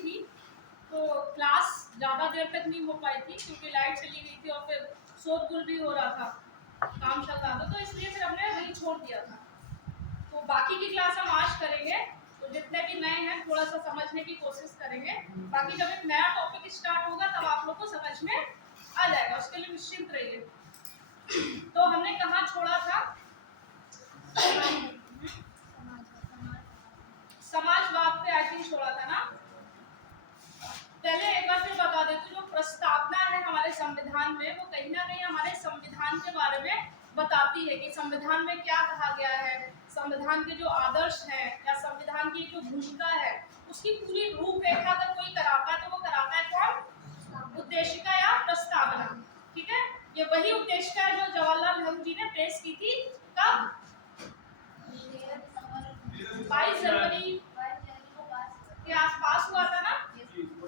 थी, तो क्लास ज़्यादा देर तक नहीं हो पाई थी क्योंकि लाइट चली गई थी और फिर शोरगुल भी हो रहा था, काम चल रहा था, तो इसलिए फिर हमने वही छोड़ दिया था। तो बाकी की क्लास हम आज करेंगे, तो जितने भी नए हैं थोड़ा सा समझने की कोशिश करेंगे। बाकी जब एक नया टॉपिक स्टार्ट होगा तब आप लोग को समझ में आ जाएगा, उसके लिए निश्चिंत रहिए। तो हमने कहाँ छोड़ा था? समाजवाद पे आई थिंक छोड़ा था ना। पहले एक बार फिर बता देती हूँ, जो प्रस्तावना है हमारे संविधान में, वो कहीं ना कहीं हमारे संविधान के बारे में बताती है कि संविधान में क्या कहा गया है, संविधान के जो आदर्श हैं या संविधान की जो भूमिका है, उसकी पूरी रूपरेखा अगर कोई कराता है तो वो कराता है कौन? उद्देशिका या प्रस्तावना। ठीक है, ये वही उद्देशिका है जो जवाहरलाल नेहरू जी ने पेश की थी। कब? 22 जनवरी के आसपास हुआ था ना।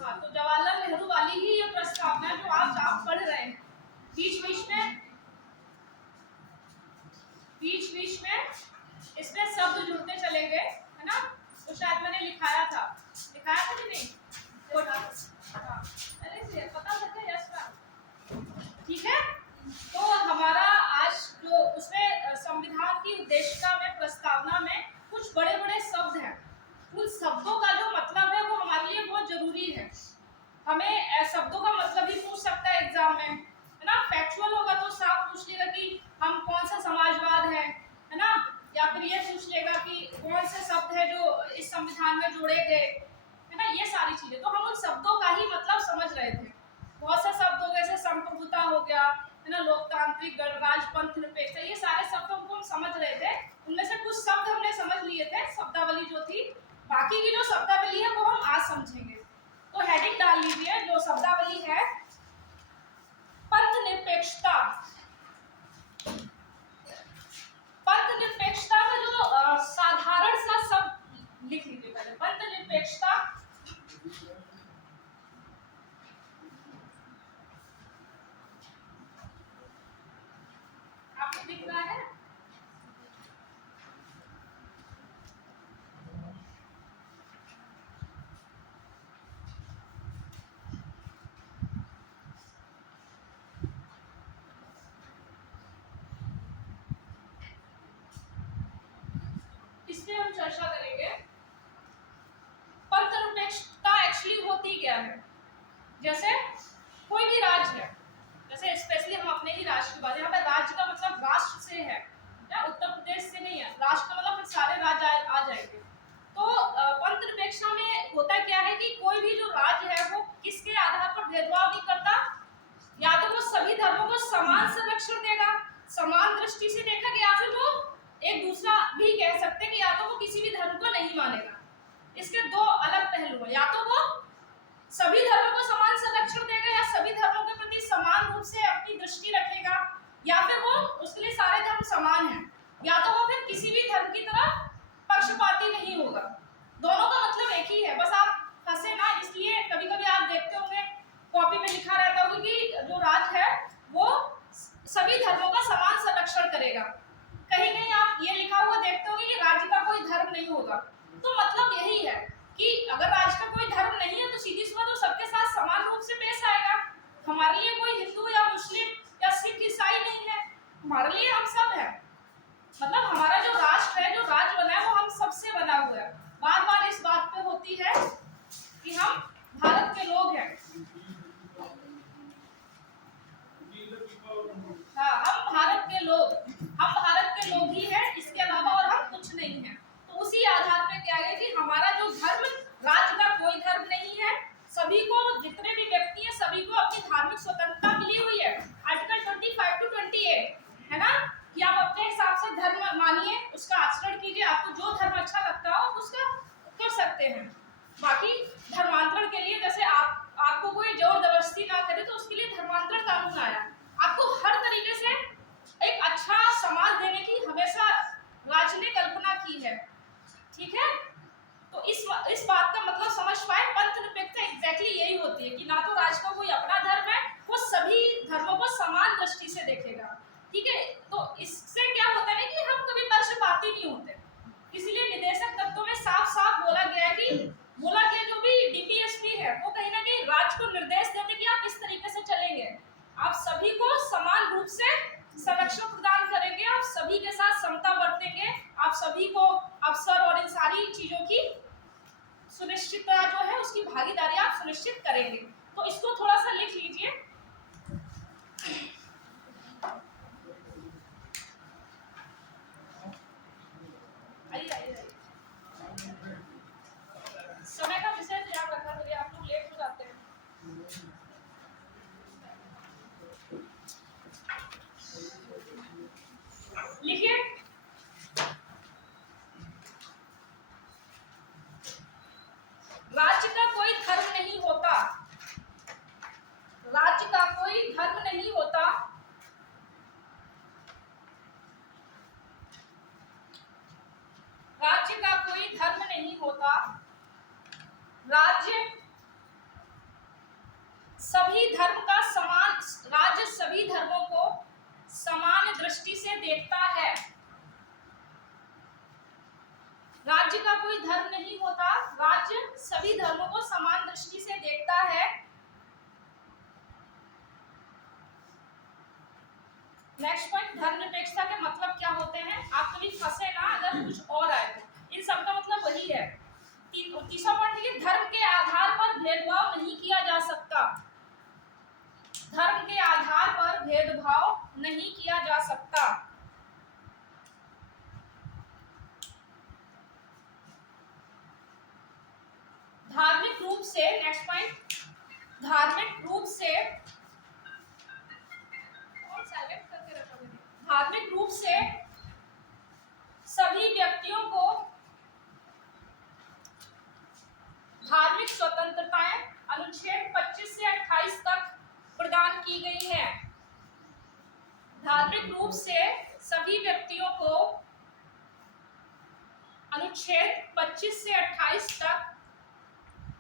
हाँ, तो जवाहरलाल नेहरू वाली ही ये प्रस्तावना है जो आज आप पढ़ रहे हैं। बीच बीच में इसमें शब्द जुड़ते चले गए, है ना। तो शायद मैंने लिखाया था कि नहीं? अरे पता था यशवा, ठीक है। तो हमारा आज जो उसमें संविधान की उद्देशिका में, प्रस्तावना में कुछ बड़े बड़े शब्द हैं। उन शब्दों का जो मतलब है वो हमारे लिए बहुत जरूरी है। हमें शब्दों का मतलब भी पूछ सकता है एग्जाम में, है ना। फैक्चुअल होगा तो साफ पूछ लेगा कि हम कौन सा समाजवाद है ना, या फिर ये पूछ लेगा कि कौन से शब्द है जो इस संविधान में जोड़े गए, है ना। ये सारी चीजें तो हम उन शब्दों का ही मतलब समझ रहे थे। बहुत से शब्द हो गए जैसे संप्रभुता हो गया, है ना, लोकतांत्रिक, गणराज्य, पंथ निरपेक्षता, ये सारे शब्दों को हम समझ रहे थे। उनमें से कुछ शब्द हमने समझ लिए थे, शब्दावली जो थी। बाकी की जो शब्दावली है वो हम आज समझेंगे। तो हेडिंग डाल लीजिए, जो शब्दावली है, पंथ निरपेक्षता। पंथ निरपेक्षता का जो साधारण सा शब्द लिख लीजिए पहले। पंथ निरपेक्षता आपको दिख रहा है? इसमें हम चर्चा करेंगे पंथ निरपेक्षता एक्चुअली होती क्या है। जैसे कोई भी राज्य है, जैसे स्पेशली हम अपने ही राज्य की बात, यहाँ पे राज्य का मतलब राष्ट्र से है, या उत्तर प्रदेश से नहीं है। राष्ट्र का मतलब फिर सारे राज्य आ जाएंगे। तो पंथ निरपेक्षता में होता क्या है कि कोई भी जो राज्य है वो किसके आधार पर भेदभाव नहीं करता, या तो वो सभी धर्मों को समान संरक्षण देगा, समान दृष्टि से देखेगा, या फिर वो एक दूसरा भी कह सकते हैं कि या तो वो किसी भी धर्म को नहीं मानेगा। इसके दो अलग पहलू हैं, या तो वो सभी धर्मों को समान संरक्षण देगा या सभी धर्मों के प्रति समान रूप से अपनी दृष्टि रखेगा, या फिर वो उसके लिए सारे धर्म समान हैं, या तो वो फिर किसी भी धर्म की तरफ पक्षपाती नहीं होगा। दोनों का मतलब एक ही है, बस आप फंसे ना। इसलिए कभी कभी आप देखते होंगे कॉपी में लिखा रहता होगा कि जो राज्य है वो सभी धर्मों का समान संरक्षण करेगा। कहीं कहीं आप ये लिखा हुआ देखते होंगे कि राज्य का कोई धर्म नहीं होगा। तो मतलब यही है कि अगर राज्य का कोई धर्म नहीं है तो सीधी सी बात वो सबके साथ समान रूप से पेश आएगा। हमारे लिए कोई हिंदू या मुस्लिम या सिख ईसाई नहीं है, हमारे लिए हम सब है। मतलब हमारा जो राष्ट्र है, जो राज्य बना है, वो हम सबसे बना हुआ है। बार बार इस बात पे होती है कि हम भारत के लोग हैं। हाँ, हम भारत के लोग ही हैं, इसके अलावा और हम कुछ नहीं है। तो उसी आधार पे क्या है कि हमारा जो धर्म, राज्य का कोई धर्म नहीं है, सभी को, जितने भी व्यक्ति हैं सभी को अपनी धार्मिक स्वतंत्रता मिली हुई है। आर्टिकल 25 to 28 है ना, कि आप अपने हिसाब से धर्म मानिए, उसका आचरण कीजिए, आपको जो धर्म अच्छा लगता हो उसका कर सकते हैं। बाकी धर्मांतरण के लिए, जैसे आपको कोई जबरदस्ती ना करे तो उसके लिए धर्मांतरण कानून आया। आपको हर तरीके से एक अच्छा समाज देने की हमेशा राज्य ने कल्पना की है। ठीक है, तो इस बात का मतलब समझ पाए। पंथ निरपेक्षता एग्जैक्टली यही होती है कि ना तो राज्य का कोई अपना धर्म है, वो सभी धर्मों को समान दृष्टि से देखेगा। ठीक है, तो इससे क्या होता है कि हम कभी पक्षपाती नहीं होते। इसीलिए निदेशक तत्वों में साफ साफ बोला गया है कि जो भी डीपीएसपी भागीदारी आप सुनिश्चित करेंगे। तो इसको थोड़ा सा लिख लीजिए। समय का विशेष ध्यान रखना चाहिए, आप लोग लेट हो जाते हैं। लिखिए, राज्य का कोई धर्म नहीं होता, राज्य का कोई धर्म नहीं होता, राज्य का कोई धर्म नहीं होता, राज्य सभी धर्म का समान, राज्य सभी धर्मों को समान दृष्टि से देखता है। राज्य का कोई धर्म नहीं होता, राज्य सभी धर्मों को समान दृष्टि से देखता है। नेक्स्ट पॉइंट, धर्मनिरपेक्षता के मतलब क्या होते हैं? आप कभी फंसे ना अगर कुछ और आए तो, इन सब का मतलब वही है। तीसरा पॉइंट ये, धर्म के आधार पर भेदभाव नहीं किया जा सकता, धर्म के आधार पर भेदभाव नहीं किया जा सकता। धार्मिक रूप से, नेक्स्ट पॉइंट, धार्मिक रूप से, और साइलेंट करके रखा मैंने, धार्मिक रूप से सभी व्यक्तियों को धार्मिक स्वतंत्रताएं अनुच्छेद 25 से 28 तक प्रदान की गई है। धार्मिक रूप से सभी व्यक्तियों को अनुच्छेद 25 से 28 तक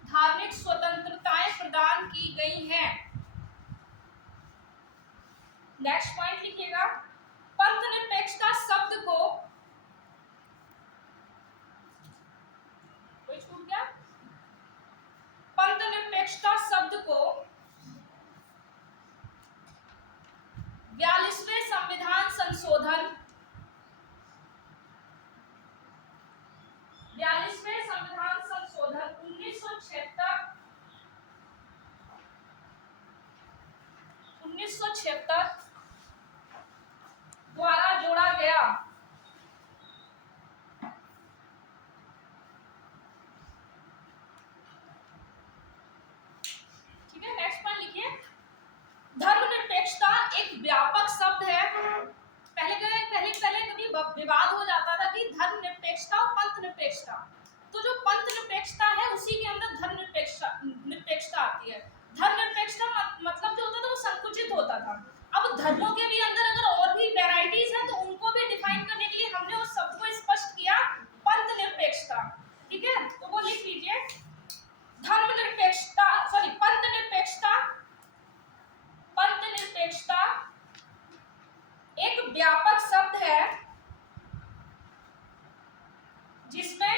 धार्मिक स्वतंत्रताएं प्रदान की गई हैं। नेक्स्ट पॉइंट लिखिएगा, पंथ निरपेक्षता शब्द को, कोई छूट गया? पंथ निरपेक्षता शब्द को 42वें संविधान संशोधन, 42वें संविधान संशोधन 1976 द्वारा जोड़ा गया। ठीक है, नेक्स्ट पॉइंट लिखिए, धर्मनिरपेक्षता एक व्यापक शब्द है। पहले कभी विवाद हो जाता था कि धर्मनिरपेक्षता और पंथ निरपेक्षता, तो जो पंथ निरपेक्षता है उसी के अंदर धर्मनिरपेक्षता आती है। धर्मनिरपेक्षता मतलब जो होता था वो संकुचित होता था। अब धर्मों के भी अंदर अगर और भी वैरायटीज हैं तो उनको भी डिफाइन करने के लिए हमने उस शब्द को स्पष्ट किया, पंथ निरपेक्षता। ठीक है, तो वो लिख लीजिए, धर्मनिरपेक्षता, सॉरी, पंथ निरपेक्षता, पंथ निरपेक्षता एक व्यापक शब्द है जिसमें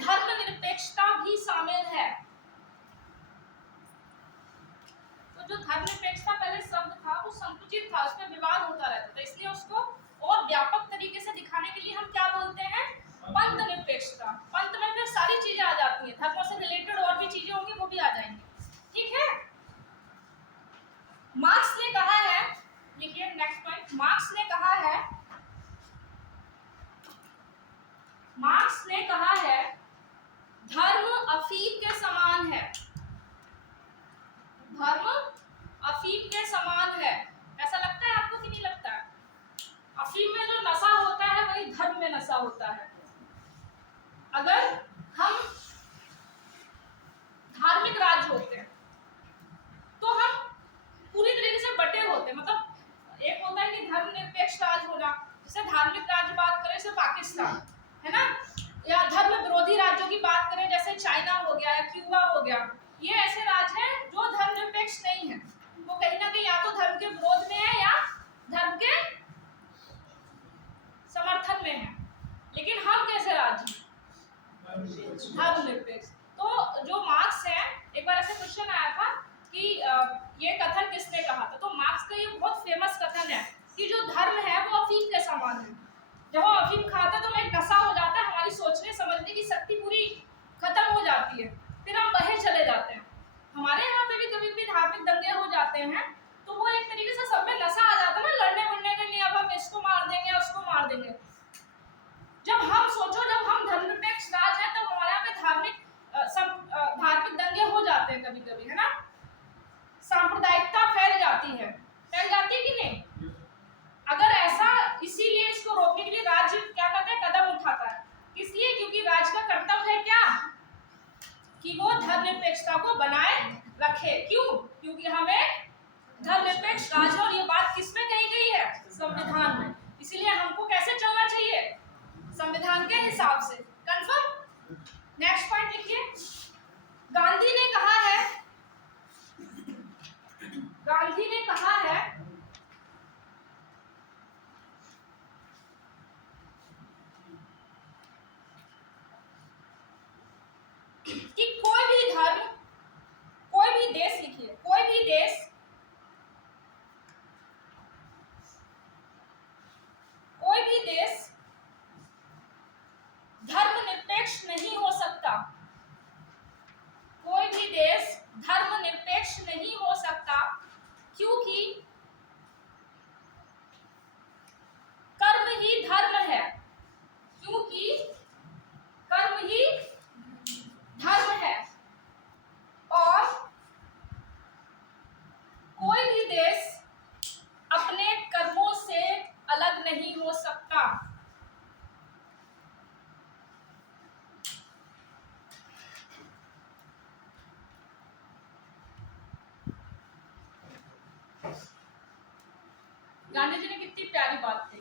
धर्मनिरपेक्षता भी शामिल है। तो जो धर्मनिरपेक्षता पहले शब्द था वो संकुचित था, उसमें विवाद होता रहता था, इसलिए उसको और व्यापक तरीके से दिखाने के लिए हम क्या बोलते हैं? पंथ निरपेक्षता। पंथ में फिर सारी चीजें आ जाती हैं, धर्म से रिलेटेड और भी चीजें होंगी वो भी आ जाएंगी। ठीक है, मार्क्स ने कहा है, लिखिए नेक्स्ट पॉइंट, मार्क्स ने कहा है, मार्क्स ने कहा है धर्म अफीम के समान है, धर्म अफीम के समान है। ऐसा लगता है आपको कि नहीं लगता है? अफीम में जो नशा होता है वही धर्म में नशा होता है। अगर हम धार्मिक राज्य होते हैं तो हम पूरी तरीके से बटे होते हैं, मतलब एक होता है कि धर्मनिरपेक्ष राज्य होना, जैसे धार्मिक राज्य बात करें जैसे पाकिस्तान है ना, या धर्म विरोधी राज्यों की बात करें जैसे चाइना हो गया या क्यूबा हो गया, ये ऐसे राज्य हैं जो धर्मनिरपेक्ष नहीं है, वो कहीं ना कहीं या तो धर्म के विरोध में है या धर्म के समर्थन में है। लेकिन हम कैसे राज्य? धर्मनिरपेक्ष। तो जो मार्क्स है, एक बार ऐसे क्वेश्चन आया था कि ये कथन किसने कहा था, तो मार्क्स का ये बहुत फेमस कथन है कि जो धर्म है वो अफीम के समान है। जब हम अफीम खाते हैं तो हमें नशा हो जाता है, हमारी सोचने समझने की शक्ति पूरी खत्म हो जाती है, फिर हम बहे चले जाते हैं। हमारे यहाँ पे भी कभी कभी धार्मिक दंगे हो जाते हैं, तो वो एक तरीके से सब में नशा आ जाता है ना, लड़ने वड़ने के लिए, अब हम इसको मार देंगे उसको मार देंगे। जब हम सोचो, जब हम धर्मनिरपेक्ष राज है, तब हमारे यहाँ पे धार्मिक दंगे हो जाते हैं कभी कभी, है ना, सांप्रदायिकता फैल जाती है कि नहीं। अगर ऐसा, इसीलिए इसको रोकने के लिए राज्य क्या करता है, कदम उठाता है। इसलिए क्योंकि राज्य का कर्तव्य है क्या, कि वो धर्मनिरपेक्षता को बनाए रखे। क्यों? क्योंकि हमें धर्मनिरपेक्ष राज्य, और ये बात किसमें कही गई है, संविधान में। इसीलिए हमको कैसे चलना चाहिए, संविधान के हिसाब से। कंफर्म? नेक्स्ट पॉइंट लिखिए। गांधी ने कहा है कि कोई भी धर्म, कोई भी देश, लिखिए, कोई भी देश धर्मनिरपेक्ष नहीं हो सकता। कोई भी देश धर्मनिरपेक्ष नहीं हो सकता, क्योंकि कर्म ही धर्म है। क्योंकि कर्म ही धर्म है, और कोई भी देश अपने कर्मों से अलग नहीं हो सकता। गांधी जी ने कितनी प्यारी बात कही।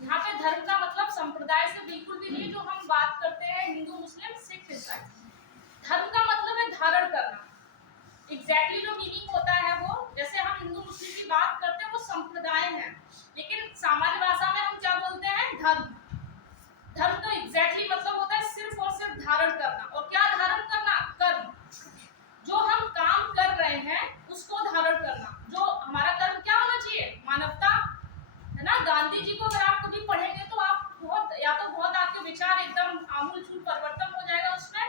यहाँ पे धर्म का मतलब संप्रदाय से बिल्कुल भी नहीं, जो हम बात करते हैं हिंदू मुस्लिम सिख ईसाई। धर्म का मतलब है धारण करना। एग्जैक्टली जो मीनिंग होता है वो, जैसे हम हिंदू मुस्लिम की बात करते हैं वो संप्रदाय है, लेकिन सामान्य भाषा में हम क्या बोलते हैं, धर्म। धर्म का एग्जैक्टली मतलब होता है सिर्फ और सिर्फ धारण करना। और क्या धारण करना, कर्म। जो हम काम कर रहे हैं उसको धारण करना। जो हमारा कर्म क्या होना चाहिए, मानवता, है ना। गांधी जी को अगर आप कभी पढ़ेंगे तो आप बहुत, या तो बहुत आपके विचार एकदम आमूलचूल परिवर्तन हो जाएगा उसमें,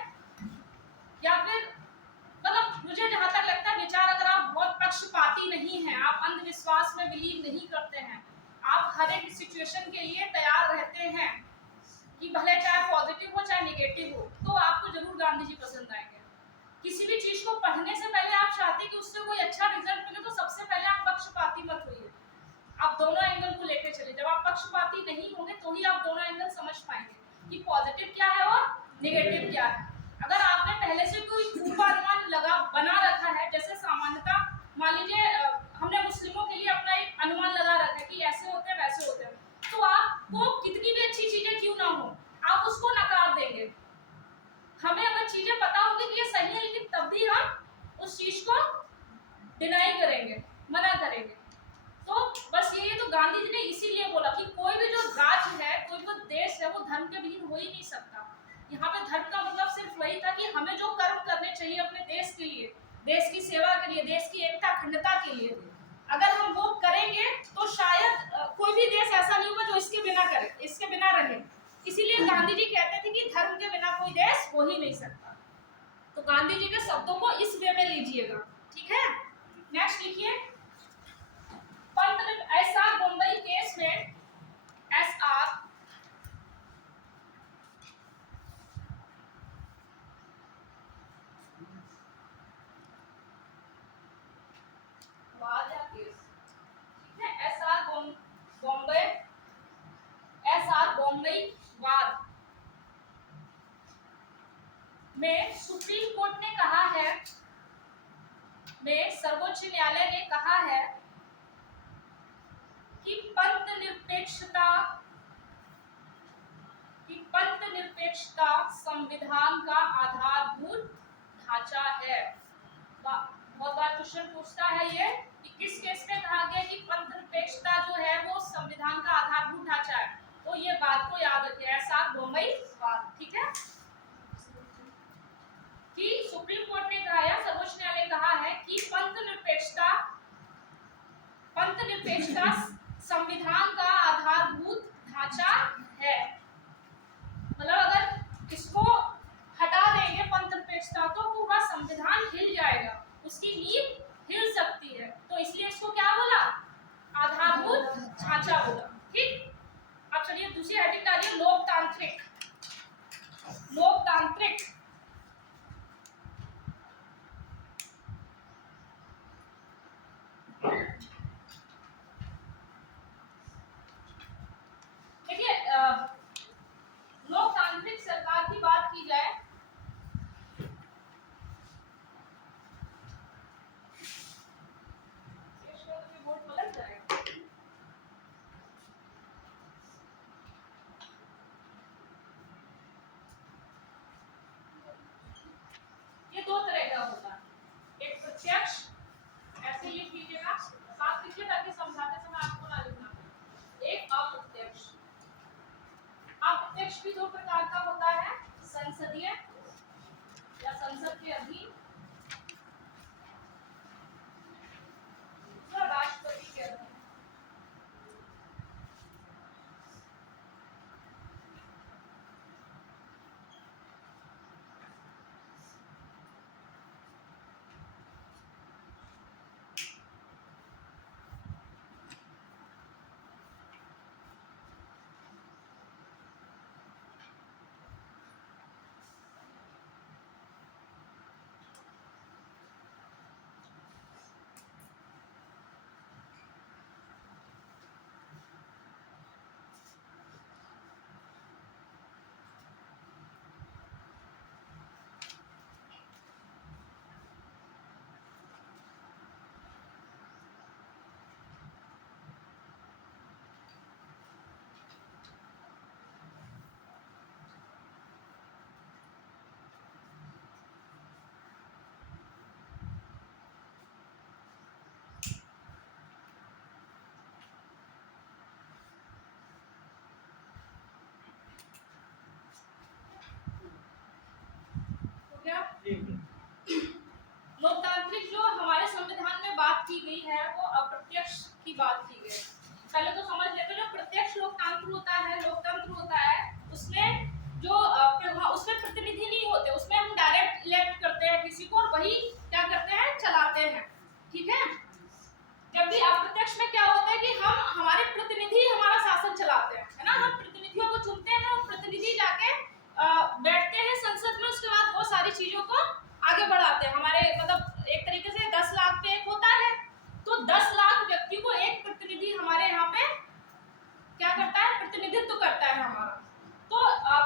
या फिर मतलब मुझे जहां तक लगता है विचार, अगर आप बहुत पक्षपाती नहीं हैं, आप अंधविश्वास में बिलीव नहीं करते हैं, आप हर एक सिचुएशन के लिए तैयार रहते हैं, कि भले चाहे पॉजिटिव हो चाहे नेगेटिव हो, तो आपको जरूर गांधी जी पसंद आएंगे। किसी भी चीज को पढ़ने से पहले आप चाहते हैं कि उससे कोई अच्छा रिजल्ट मिले, तो सबसे पहले आप पक्षपाती मत होइए, आप दोनों एंगल को लेकर चलिए। जब आप पक्षपाती नहीं होंगे तो ही आप दोनों एंगल समझ पाएंगे कि पॉजिटिव क्या है और नेगेटिव क्या है। अगर आपने पहले से कोई पूर्वानुमान बना रखा है, जैसे सामान्यता मान लीजिए हमने मुस्लिमों के लिए अपना एक अनुमान लगा रखा है कि ऐसे होते हैं वैसे होते हैं, तो आपको कितनी भी अच्छी चीजें क्यों ना हो, आप उसको नकार देंगे। हमें अगर चीजें पता होंगी कि ये सही है, लेकिन तब भी हम उस चीज को डिनाई करेंगे, मना करेंगे। तो बस ये तो गांधी जी ने इसीलिए बोला कि कोई भी जो राज्य है, कोई भी देश है, वो धर्म के बिना हो ही नहीं सकता। यहाँ पे धर्म का मतलब सिर्फ वही था कि हमें जो कर्म करने चाहिए अपने देश के लिए, देश की सेवा के लिए, देश की एकता अखंडता के लिए, अगर हम वो करेंगे तो शायद कोई भी देश ऐसा नहीं होगा जो इसके बिना करे, इसके बिना रहे। इसीलिए गांधी जी कहते थे कि धर्म के बिना कोई देश हो ही नहीं सकता। तो गांधी जी के शब्दों को इस वे में लीजिएगा, ठीक है। नेक्स्ट लिखिए, एसआर बम्बई केस में, एसआर बम्बई वाद में सुप्रीम कोर्ट ने कहा है, में सर्वोच्च न्यायालय ने कहा है कि पंथ निरपेक्षता संविधान का आधारभूत ढांचा है। बहुत बार क्वेश्चन पूछता है ये कि किस केस में कहा गया कि पंथ निरपेक्षता जो है वो संविधान का आधारभूत ढांचा है, तो ये बात को याद रखिए, ऐसा बम्बई वाद, ठीक है। कि सुप्रीम कोर्ट ने कहा है, सर्वोच्च न्यायालय ने कहा है कि पंथ निरपेक्षता संविधान का आधारभूत ढांचा है। मतलब अगर दूसरी हेडिंग डालिए लोकतांत्रिक। लोकतांत्रिक देखिए, लोकतांत्रिक सरकार की बात की जाए वोट पलट जाएगा। ये दो तरह का होता है, एक प्रत्यक्ष, ऐसे लिख लीजिएगा, साथ लिखिए ताकि समझाते समय आपको ना लिखना पड़े। एक अप्रत्यक्ष। अप्रत्यक्ष भी दो प्रकार का होता है, संसदीय या संसद के अधीन, दूसरा राष्ट्रपति के अधीन। लोकतांत्रिक जो हमारे संविधान में बात की गई है वो अप्रत्यक्ष की बात की गई। पहले तो समझ लेते, जो प्रत्यक्ष लोकतंत्र होता है, लोकतंत्र होता है, उसमें जो उसमें प्रतिनिधि नहीं होते, उसमें हम डायरेक्ट इलेक्ट करते हैं किसी को और वही क्या करते हैं, चलाते हैं। ठीक है। जबकि अप्रत्यक्ष में क्या होता है कि हम हमारे प्रतिनिधि हमारा शासन चलाते हैं, है ना। हम प्रतिनिधियों को चुनते हैं और प्रतिनिधि जाके बैठते हैं संसद में, उसके बाद वो सारी चीजों को आगे बढ़ाते हैं। हमारे मतलब एक तरीके से 10 लाख पे एक होता है, तो 10 लाख व्यक्ति को एक प्रतिनिधि हमारे यहाँ पे क्या करता है, प्रतिनिधित्व करता है हमारा। तो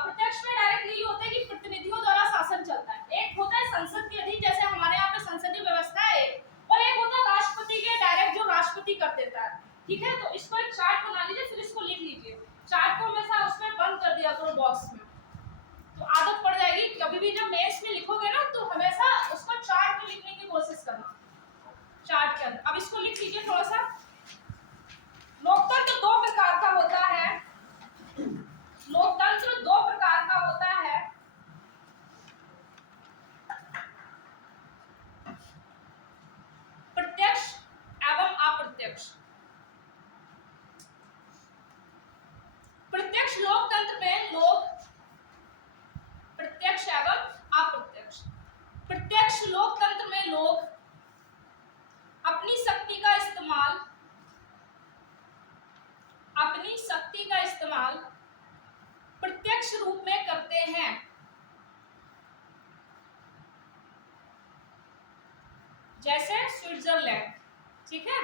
प्रत्यक्ष में डायरेक्ट यही होता है कि प्रतिनिधियों द्वारा शासन चलता है। एक होता है संसद के अधीन, जैसे हमारे यहाँ पे संसदीय व्यवस्था है, और एक होता है राष्ट्रपति के डायरेक्ट, जो राष्ट्रपति कर देता है। ठीक है। तो इसको एक चार्ट बना लीजिए, फिर इसको लिख लीजिए। चार्ट को हमेशा उसमें बंद कर दिया करो बॉक्स में, तो आदत पड़ जाएगी। कभी भी जब मेंस में लिखोगे ना, तो हमेशा उसको चार्ट में लिखने की कोशिश करना, चार्ट के अंदर। अब इसको लिख लीजिए थोड़ा सा। लोकतंत्र दो प्रकार का होता है, लोकतंत्र दो प्रकार का होता है। प्रत्यक्ष एवं अप्रत्यक्ष। प्रत्यक्ष लोकतंत्र में लोग, प्रत्यक्ष एवं अप्रत्यक्ष। प्रत्यक्ष लोकतंत्र में लोग अपनी शक्ति का इस्तेमाल, अपनी शक्ति का इस्तेमाल प्रत्यक्ष रूप में करते हैं। जैसे स्विट्जरलैंड। ठीक है।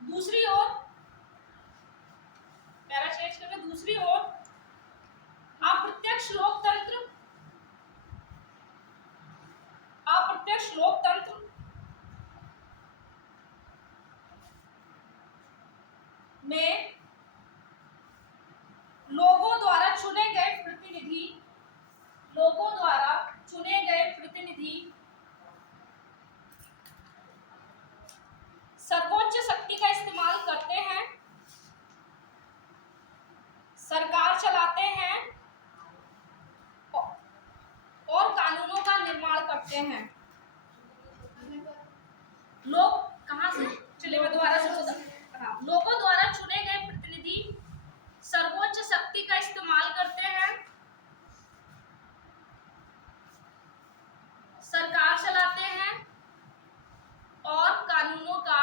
दूसरी ओर पैरा चेंज करके, दूसरी ओर अप्रत्यक्ष लोकतंत्र, अप्रत्यक्ष लोकतंत्र में लोगों द्वारा चुने गए प्रतिनिधि, लोगों द्वारा चुने गए प्रतिनिधि सर्वोच्च शक्ति का इस्तेमाल करते हैं, सरकार चलाते हैं और कानूनों का निर्माण करते हैं। लोग कहां से चले, मैं दोबारा से लोगों द्वारा चुने गए प्रतिनिधि सर्वोच्च शक्ति का इस्तेमाल करते हैं, सरकार चलाते हैं और कानूनों का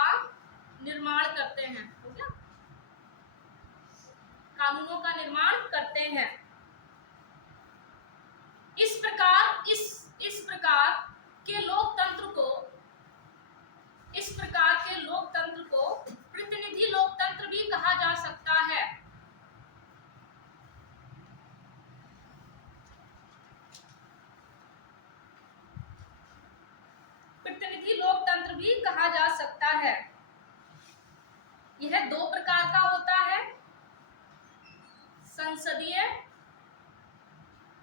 निर्माण करते हैं। हो गया। कानूनों का निर्माण करते हैं। इस प्रकार के लोकतंत्र को प्रतिनिधि लोकतंत्र भी कहा जा सकता है। प्रतिनिधि लोकतंत्र भी कहा जा सकता है। यह दो प्रकार का होता है, संसदीय,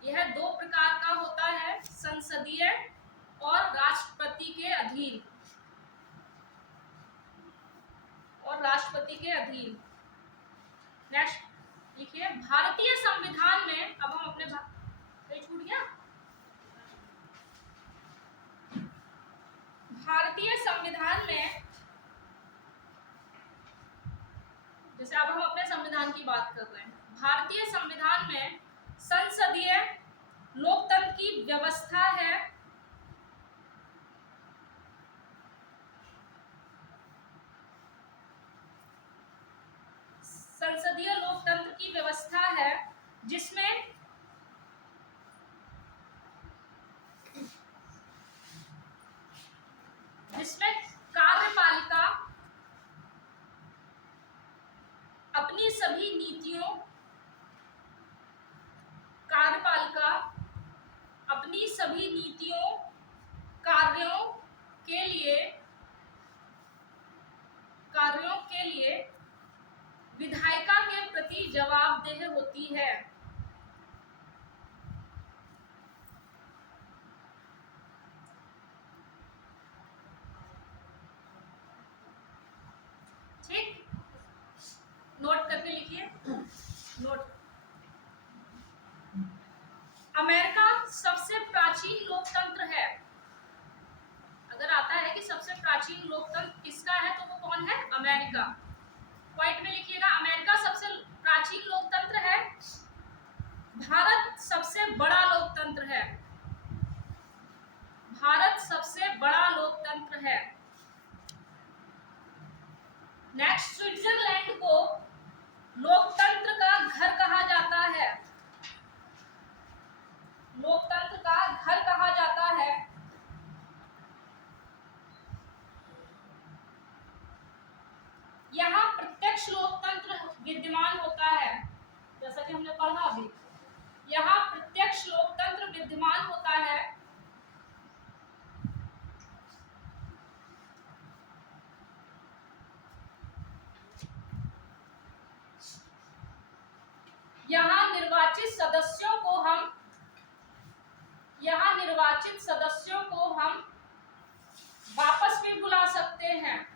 यह दो प्रकार का होता है, संसदीय और राष्ट्रपति के अधीन, और राष्ट्रपति के अधीन। नेक्स्ट लिखिए, भारतीय संविधान में, अब हम अपने छूट गया, भारतीय संविधान में, जैसे अब हम अपने संविधान की बात कर रहे हैं, भारतीय संविधान में संसदीय लोकतंत्र की व्यवस्था है। संसदीय लोकतंत्र की व्यवस्था है जिसमें कार्यपालिका अपनी सभी नीतियों, कार्यों के लिए विधायिका के प्रति जवाबदेह होती है। ठीक, नोट करके लिखिए, नोट। अमेरिका सबसे प्राचीन लोकतंत्र है। अगर आता है कि सबसे प्राचीन लोकतंत्र किसका है तो वो कौन है? अमेरिका। पॉइंट में लिखिएगा, अमेरिका सबसे प्राचीन लोकतंत्र है। भारत सबसे बड़ा लोकतंत्र है। भारत सबसे बड़ा लोकतंत्र है। नेक्स्ट, स्विट्जरलैंड को लोकतंत्र का घर कहा जाता है। लोकतंत्र का घर कहा जाता है। यहाँ प्रत्यक्ष लोकतंत्र विद्यमान होता है, जैसा कि हमने पढ़ा अभी। यहाँ प्रत्यक्ष लोकतंत्र विद्यमान होता है। यहाँ निर्वाचित सदस्यों को हम वापस भी बुला सकते हैं।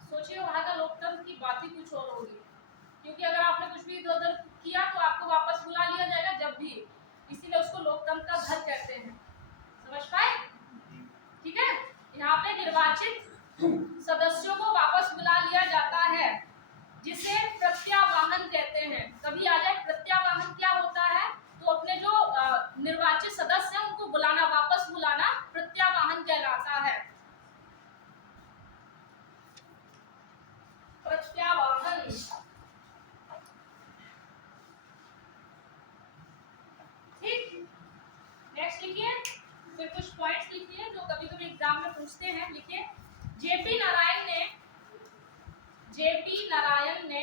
सोचिए, वहां का लोकतंत्र की बात ही कुछ और होगी, क्योंकि अगर आपने कुछ भी इधर उधर किया तो आपको वापस बुला लिया जाएगा जब भी, इसीलिए उसको लोकतंत्र का घर कहते हैं। समझ पाए? ठीक है, यहाँ पे निर्वाचित सदस्यों को वापस बुला लिया जाता है, जिसे प्रत्यावाहन कहते हैं। कभी आ जाए प्रत्यावाहन क्या होता है, तो अपने जो निर्वाचित सदस्य हैं उनको बुलाना, वापस बुलाना, प्रत्यावाहन कहलाता है। प्रत्यावाहन। ठीक, नेक्स्ट लिखिए, फिर कुछ पॉइंट्स लिखिए जो कभी कभी एग्जाम में पूछते हैं। लिखिए, जेपी नारायण ने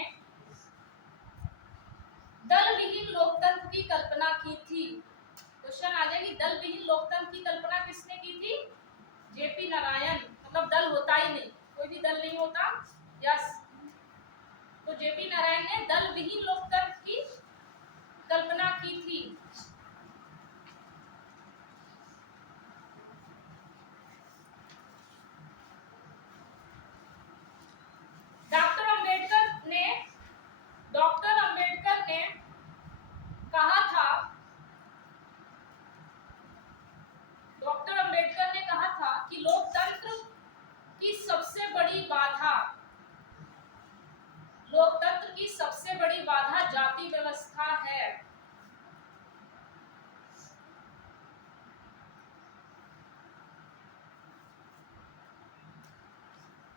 दल विहीन लोकतंत्र की कल्पना की थी। क्वेश्चन आ जाएगी, दल विहीन लोकतंत्र की कल्पना किसने की थी? जेपी नारायण। मतलब दल होता ही नहीं, कोई भी दल नहीं होता। यस, तो जेपी नारायण ने दल विहीन लोकतंत्र की कल्पना की थी। डॉक्टर अंबेडकर ने कहा था कि लोकतंत्र की सबसे बड़ी बाधा जाति व्यवस्था है।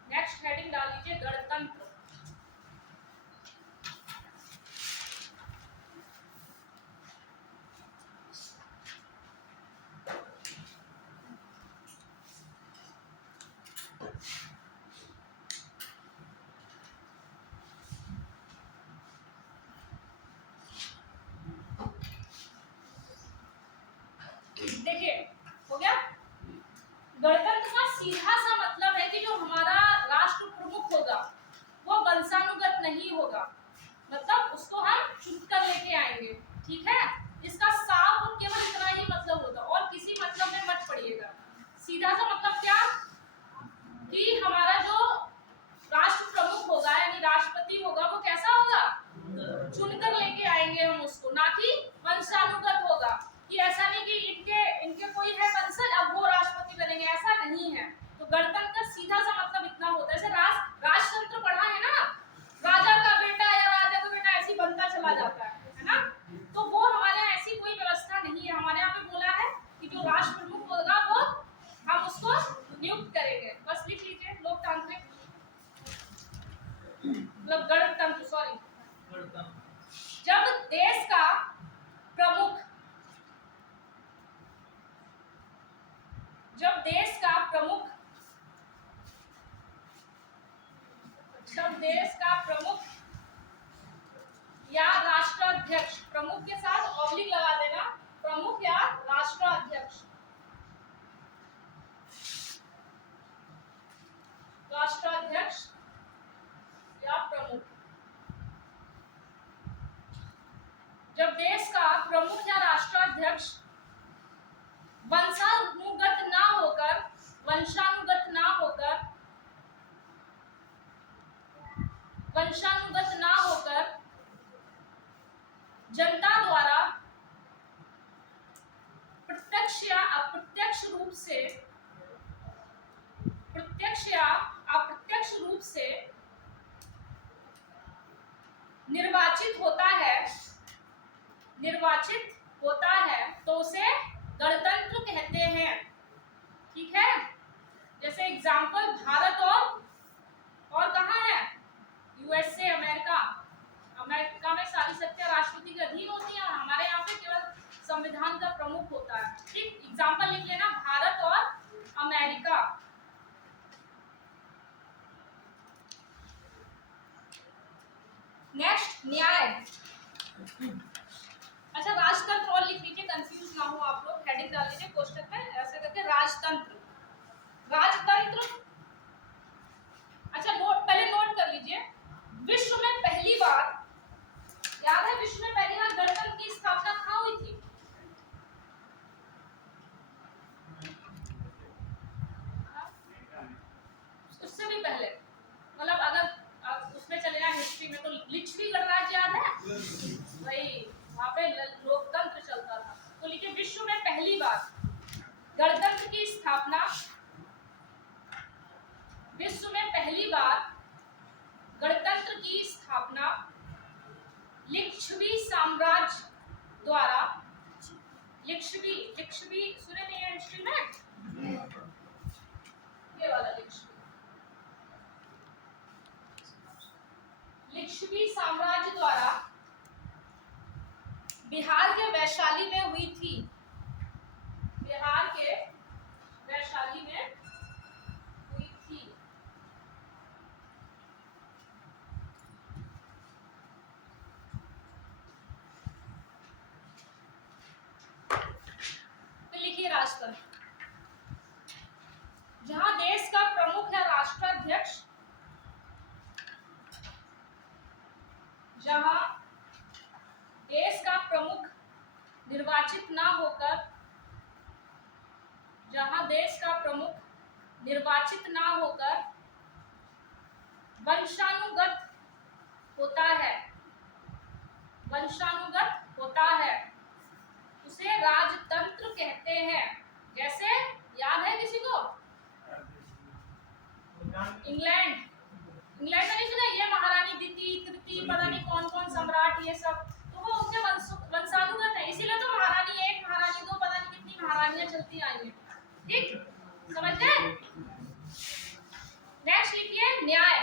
नेक्स्ट हेडिंग डाल लीजिए, गणतंत्र। मतलब उसको हम चुनकर लेके आएंगे, ठीक है। इसका साफ और केवल इतना ही मतलब होता है, और किसी मतलब में मत पड़िएगा। सीधा सा मतलब क्या कि हमारा जो राष्ट्र प्रमुख होगा यानी राष्ट्रपति होगा वो कैसा होगा, चुनकर लेके आएंगे हम उसको, ना कि वंशानुगत होगा कि ऐसा नहीं कि इनके कोई है वंशज अब वो राष्ट्रपति बनेंगे, ऐसा नहीं है। तो गणतंत्र का सीधा सा मतलब इतना होता है। जैसे राजतंत्र पढ़ा है ना, राजा का बेटा या राजा का बेटा ऐसी बनता चला जाता है ना। तो वो हमारे यहाँ ऐसी कोई व्यवस्था नहीं है। हमारे यहाँ पे बोला है कि जो राष्ट्र प्रमुख होगा वो हम उसको नियुक्त करेंगे। बस लिख लीजिए लोकतांत्रिक मतलब गणतंत्र, सॉरी जब देश का प्रमुख जब देश का प्रमुख या राष्ट्राध्यक्ष, प्रमुख के साथ ऑब्लिक लगा देना, प्रमुख या राष्ट्राध्यक्ष, राष्ट्राध्यक्ष या प्रमुख, जब देश का प्रमुख या राष्ट्राध्यक्ष वंशानुगत ना होकर जनता द्वारा प्रत्यक्ष या अप्रत्यक्ष रूप से निर्वाचित होता है तो उसे गणतंत्र कहते हैं, ठीक है। जैसे एग्जांपल भारत और कहाँ है, यूएसए, अमेरिका में सारी शक्तियां राष्ट्रपति के अधीन होती हैं, और हमारे यहाँ पे केवल संविधान का प्रमुख होता है, ठीक। एग्जांपल लिख लेना, भारत और अमेरिका। नेक्स्ट न्याय। अच्छा, राजतंत्र और लिख लीजिए, कंफ्यूज ना हो आप लोग, हेडिंग डाल लीजिए कोष्टक में ऐसे करके, राजतंत्र। अच्छा पहले नोट कर लीजिए, विश्व में पहली बार, याद है विश्व में पहली बार गणतंत्र की स्थापना कहाँ हुई थी? उससे भी पहले, मतलब अगर उसमें चले जाए हिस्ट्री में तो लिच्छवी गणराज्य याद है, वही वहां पे लोकतंत्र चलता था। तो लिखिए विश्व में पहली बार गणतंत्र की स्थापना, विश्व में पहली बार गणतंत्र की स्थापना लिच्छवी साम्राज्य द्वारा, लिच्छवी सुने नहीं है हिस्ट्री में, ये वाला लिच्छवी साम्राज्य द्वारा बिहार के वैशाली में हुई थी, बिहार के वैशाली में हुई थी। तो लिखिए राजतंत्र, जहां देश का प्रमुख या राष्ट्राध्यक्ष, जहां देश का प्रमुख निर्वाचित ना होकर, जहां देश का प्रमुख निर्वाचित ना होकर वंशानुगत होता है, उसे राजतंत्र कहते हैं। जैसे याद है किसी को, इंग्लैंड में नहीं सुना, ये महारानी द्वितीय तृतीय पता नहीं कौन कौन सम्राट, ये सब तो वो उनके वंशानुगत है, इसीलिए तो महारानी एक, महारानी दो, पता नहीं कितनी महारानियां चलती आई हैं, ठीक, समझ गए। नेक्स्ट लिखिए न्याय,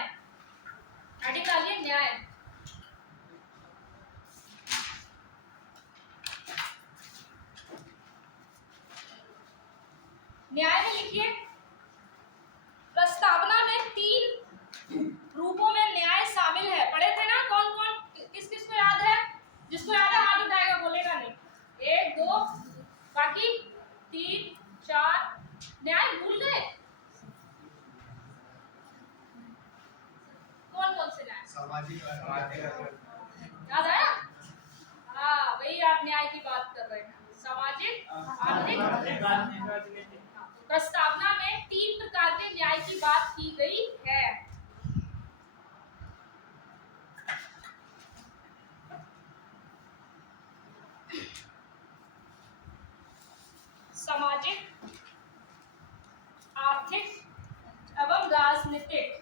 हेडिंग डालिए न्याय। न्याय में लिखिए, प्रस्तावना में 3 रूपों में न्याय शामिल है, पढ़े थे ना, कौन कौन, किस किस को याद है? जिसको याद है हाथ उठाएगा, बोलेगा नहीं। 1 2 बाकी 3 4, न्याय भूल गए? कौन कौन से न्याय? तो प्रस्तावना में 3 प्रकार के न्याय की बात की गई है। सामाजिक, आर्थिक एवं राजनीतिक।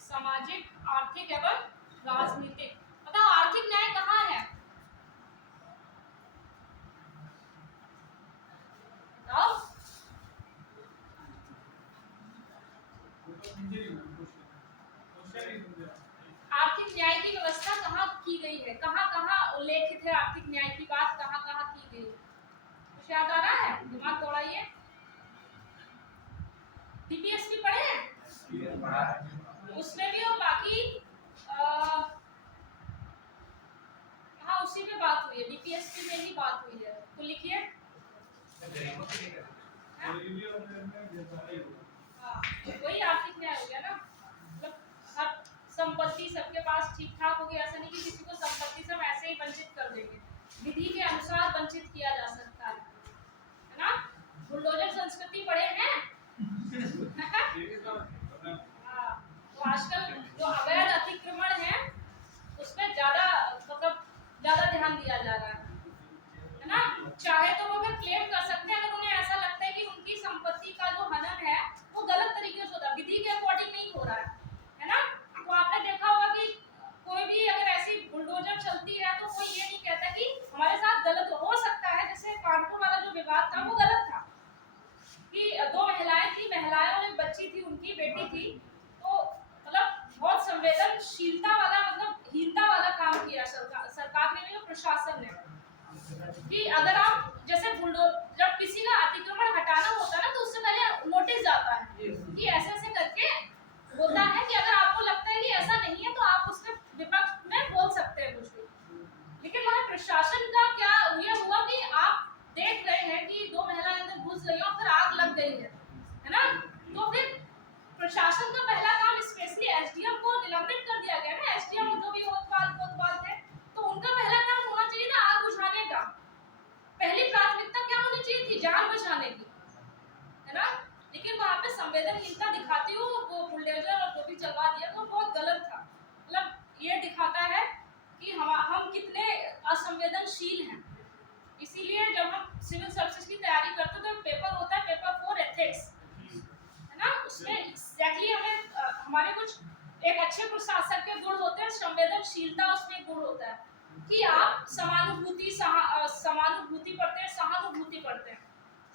सामाजिक, आर्थिक एवं राजनीतिक। बताओ आर्थिक न्याय कहाँ है? बताओ। आर्थिक न्याय की व्यवस्था कहाँ की गई है? कहाँ कहाँ उल्लेखित है आर्थिक न्याय की बात? कहाँ कहाँ की गई? कुछ याद आ रहा है? दिमाग दौड़ाइए। डीपीएसपी पढ़े हैं? उसमें भी और बाकी हाँ उसी पे बात हुई है, डीपीएसपी में ही बात हुई है, तो लिखिए। वही आर्थिक न्याय हो गया ना, मतलब हर संपत्ति सबके पास ठीक ठाक हो गया। ऐसा नहीं कि किसी को संपत्ति से हम ऐसे ही वंचित कर देंगे, विधि के अनुसार वंचित किया जा सकता है ना। बुलडोजर संस्कृति पढ़े हैं? हाँ, तो आजकल जो अवैध अतिक्रमण है उसमें ज्यादा मतलब ज्यादा ध्यान दिया जा रहा है ना। चाहे तो वो अगर क्लेम कर सकते हैं, अगर उन्हें ऐसा लगता है कि उनकी संपत्ति का जो हनन है वो गलत तरीके से होता है, विधि के अकॉर्डिंग नहीं हो रहा है ना। तो आपने देखा होगा कि कोई भी अगर ऐसी बुलडोजर चलती है तो कोई ये नहीं कहता कि हमारे साथ गलत हो सकता है। जैसे कानपुर वाला जो विवाद था वो गलत था कि 2 महिलाएं थी, महिलाएं और एक बच्ची थी, उनकी बेटी थी, तो मतलब बहुत संवेदनशीलता वाला मतलब हीनता वाला काम किया सरकार ने भी और प्रशासन ने कि अगर आप जैसे जब किसी का अतिक्रमण हटाना होता है ना तो उससे पहले नोटिस जाता है कि ऐसे ऐसे करके होता है, कि अगर आपको लगता है कि ऐसा नहीं है तो आप उसके विपक्ष में बोल सकते हैं कुछ भी। लेकिन वहाँ प्रशासन का क्या ये हुआ कि आप देख रहे हैं कि 2 महिलाएं अंदर घुस गई और फिर आग लग गई है ना। तो फिर प्रशासन का पहला काम स्पेशली एसडीएम को निलंबित कर दिया गया ना। एसडीएम जो भी कोतवाल थे तो उनका पहला काम होना चाहिए था आग बुझाने का। पहली प्राथमिकता क्या होनी चाहिए थी? जान बचाने की, है ना। लेकिन वहां पे संवेदनहीनता दिखाती हूँ वो बुलडोजर और जो भी चलवा दिया तो बहुत गलत था। मतलब ये दिखाता है कि हम कितने असंवेदनशील हैं। इसीलिए जब हम सिविल सर्विसेज की तैयारी करते हैं तो पेपर होता है, पेपर 4 एथिक्स, है ना। उसमें एग्जैक्टली हमें हमारे कुछ एक अच्छे प्रशासक के गुण होते हैं, संवेदनशीलता उसमें गुण होता है कि आप समानुभूति पढ़ते हैं, सहानुभूति पढ़ते हैं।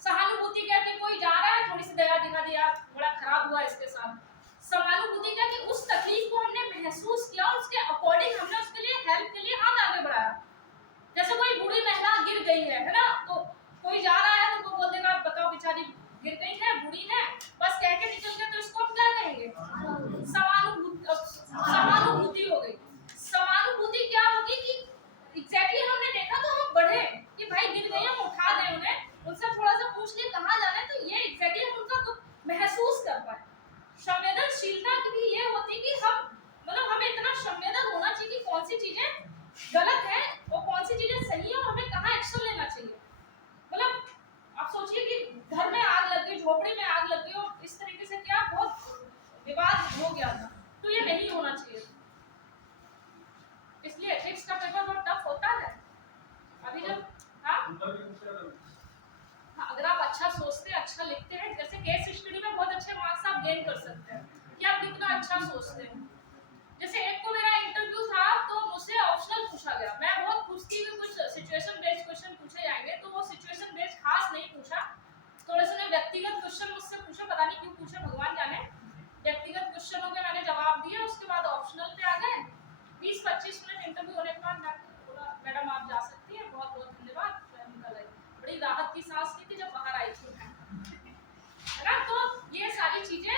सहानुभूति क्या कि कोई जा रहा है, थोड़ी सी दया दिखा दी, यार बड़ा खराब हुआ इसके साथ। समानुभूति क्या कि उस तकलीफ को हमने महसूस किया और उसके अकॉर्डिंग हमने उसके लिए हेल्प के लिए हाथ आगे बढ़ाया। जैसे कोई बूढ़ी महिला गिर गई है ना, तो कोई जा रहा है तो वो बोल देगा बताओ बेचारी गिर गई है, बूढ़ी है, बस कह के निकल गए, तो इसको हम क्या कहेंगे? समानुभूति हो गई। समानुभूति क्या होगी कि एग्जैक्टली हमने देखा तो हम बढ़े कि भाई गिर गई, हम उठा दें उन्हें, उनसे थोड़ा सा पूछ ले कहाँ जाना है, तो ये एग्जैक्टली हम उनका दुख महसूस कर पाए। संवेदनशीलता की भी ये होती कि हम मतलब हमें इतना संवेदन होना चाहिए कि कौन सी चीजें गलत है और कौन सी चीजें सही है और हमें कहाँ एक्शन लेना चाहिए। मतलब आप सोचिए कि घर में आग लग गई, झोपड़ी में आग लग गई और इस तरीके से क्या बहुत विवाद हो गया था, तो ये नहीं होना चाहिए। इसलिए एथिक्स का पेपर बहुत टफ होता है। अभी जब हाँ, अगर आप अच्छा सोचते हैं, अच्छा लिखते हैं, जैसे केस स्टडी में बहुत अच्छे मार्क्स आप गेन कर सकते हैं कि आप कितना अच्छा सोचते हैं। जैसे एक को मेरा इंटरव्यू था तो मुझसे ऑप्शनल पूछा गया, मैं बहुत खुश थी कि कुछ सिचुएशन बेस्ड क्वेश्चन पूछे जाएंगे, तो वो सिचुएशन बेस्ड खास नहीं पूछा, थोड़े से व्यक्तिगत क्वेश्चन मुझसे पूछे, पता नहीं क्यों पूछे, भगवान जाने। व्यक्तिगत क्वेश्चनों के मैंने जवाब दिए, उसके बाद ऑप्शनल पे आ गए। 20-25 मिनट इंटरव्यू होने के बाद मैडम आप जा सकती हैं, बहुत बहुत धन्यवाद, बड़ी राहत की सांस ली थी जब बाहर आई थी, है ना। तो ये सारी चीजें,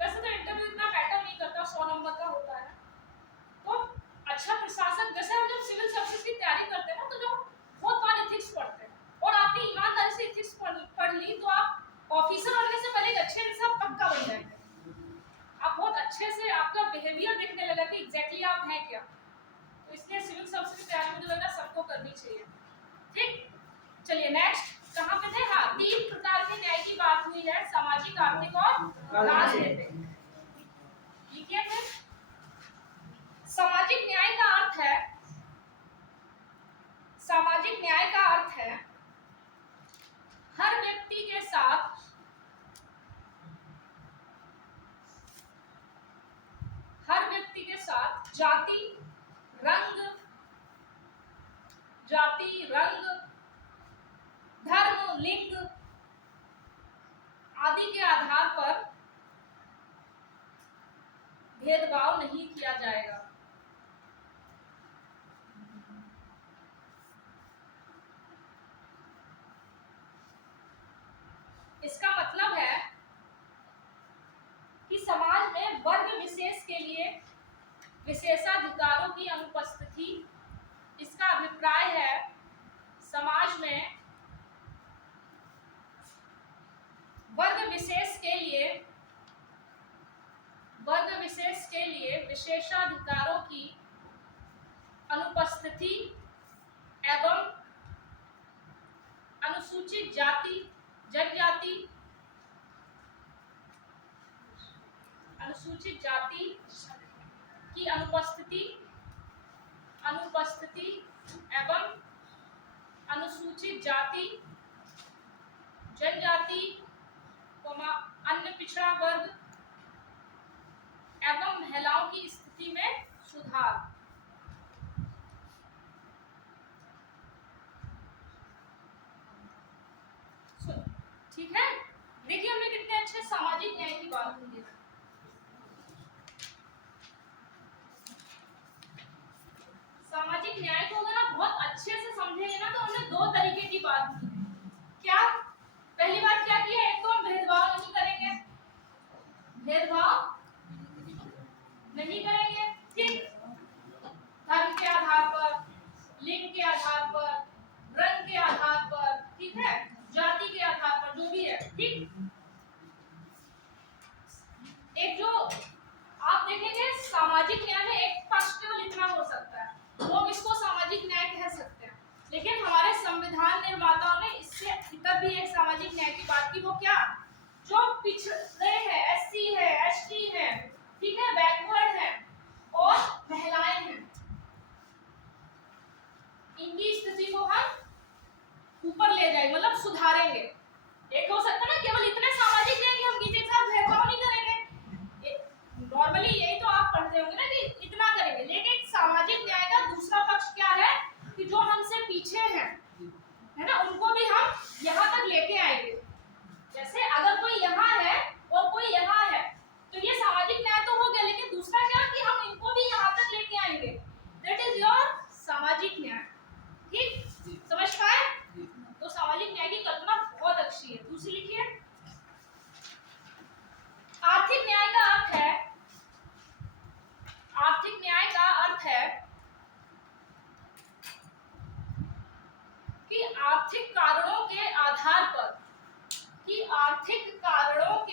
वैसे तो इंटरव्यू इतना मैटर नहीं करता, 100 नंबर का होता है। तो अच्छा प्रशासन, जैसे हम जब सिविल सर्विसेज की तैयारी करते हैं ना, तो जो बहुत बार एथिक्स पढ़ते हैं और आपने ईमानदारी से एथिक्स पढ़ ली तो आप ऑफिसर बनने से पहले एक अच्छे इंसान पक्का बन जाएंगे। आप बहुत अच्छे से आपका बिहेवियर देखने लगा कि एग्जैक्टली आप हैं क्या। तो इसलिए सिविल सर्विस की तैयारी मुझे लग रहा है सबको करनी चाहिए। ठीक, चलिए नेक्स्ट कहाँ पे थे? हाँ, 3 प्रकार के न्याय की बात हुई है, सामाजिक, आर्थिक और राजनीतिक। ठीक है, फिर सामाजिक न्याय का अर्थ है, सामाजिक न्याय का अर्थ है हर व्यक्ति के साथ जाति, रंग, धर्म, लिंग आदि के आधार पर भेदभाव नहीं किया जाएगा। इसका मतलब है कि समाज में वर्ग विशेष के लिए विशेषाधिकारों की अनुपस्थिति, इसका अभिप्राय है समाज में वर्ग विशेष के लिए विशेषाधिकारों की अनुपस्थिति एवं अनुसूचित जाति, जनजाति, अनुसूचित जाति की अनुपस्थिति एवं अनुसूचित जाति, जनजाति, अन्य पिछड़ा वर्ग एवं महिलाओं की स्थिति में सुधार। ठीक है, देखिए हमने कितने अच्छे सामाजिक न्याय की बात की है। सामाजिक न्याय को अगर आप बहुत अच्छे से समझेंगे ना, तो हमने 2 तरीके की बात की। क्या? पहली बात क्या की है? एक तो हम भेदभाव नहीं करेंगे, ठीक, धर्म के आधार पर, लिंग के आधार पर, रंग के आधार पर, ठीक है, जाति के आधार पर, जो भी है, ठीक। एक जो आप देखेंगे सामाजिक न्याय में एक पक्ष केवल इतना हो सकता है, लोग इसको सामाजिक न्याय कह सकते हैं, लेकिन हमारे संविधान निर्माताओं ने इससे भीतर भी एक सामाजिक न्याय की बात की। वो क्या? जो पिछड़े हैं, एससी है, एसटी है, ठीक है, बैकवर्ड है और महिलाएं हैं, इनकी स्थिति को हम ऊपर ले जाएंगे, मतलब सुधारेंगे। एक हो सकता है ना केवल इतने सामाजिक न्याय कि हम किसी के साथ भेदभाव नहीं करेंगे, नॉर्मली यही तो आप पढ़ते होंगे ना कि इतना करेंगे, लेकिन सामाजिक न्याय का दूसरा पक्ष क्या है कि जो हमसे पीछे हैं, है ना, उनको भी हम यहाँ तक लेके आएंगे। जैसे अगर कोई यहाँ है और कोई यहाँ है, तो ये सामाजिक न्याय तो हो गया, लेकिन दूसरा क्या कि हम इनको भी यहाँ तक लेके आएंगे, दैट इज योर सामाजिक न्याय। ठीक, समझ पाए? तो सामाजिक न्याय की कल्पना बहुत अच्छी है। दूसरी लिखिए, आर्थिक न्याय का अर्थ है, आर्थिक न्याय का अर्थ है कि आर्थिक कारणों के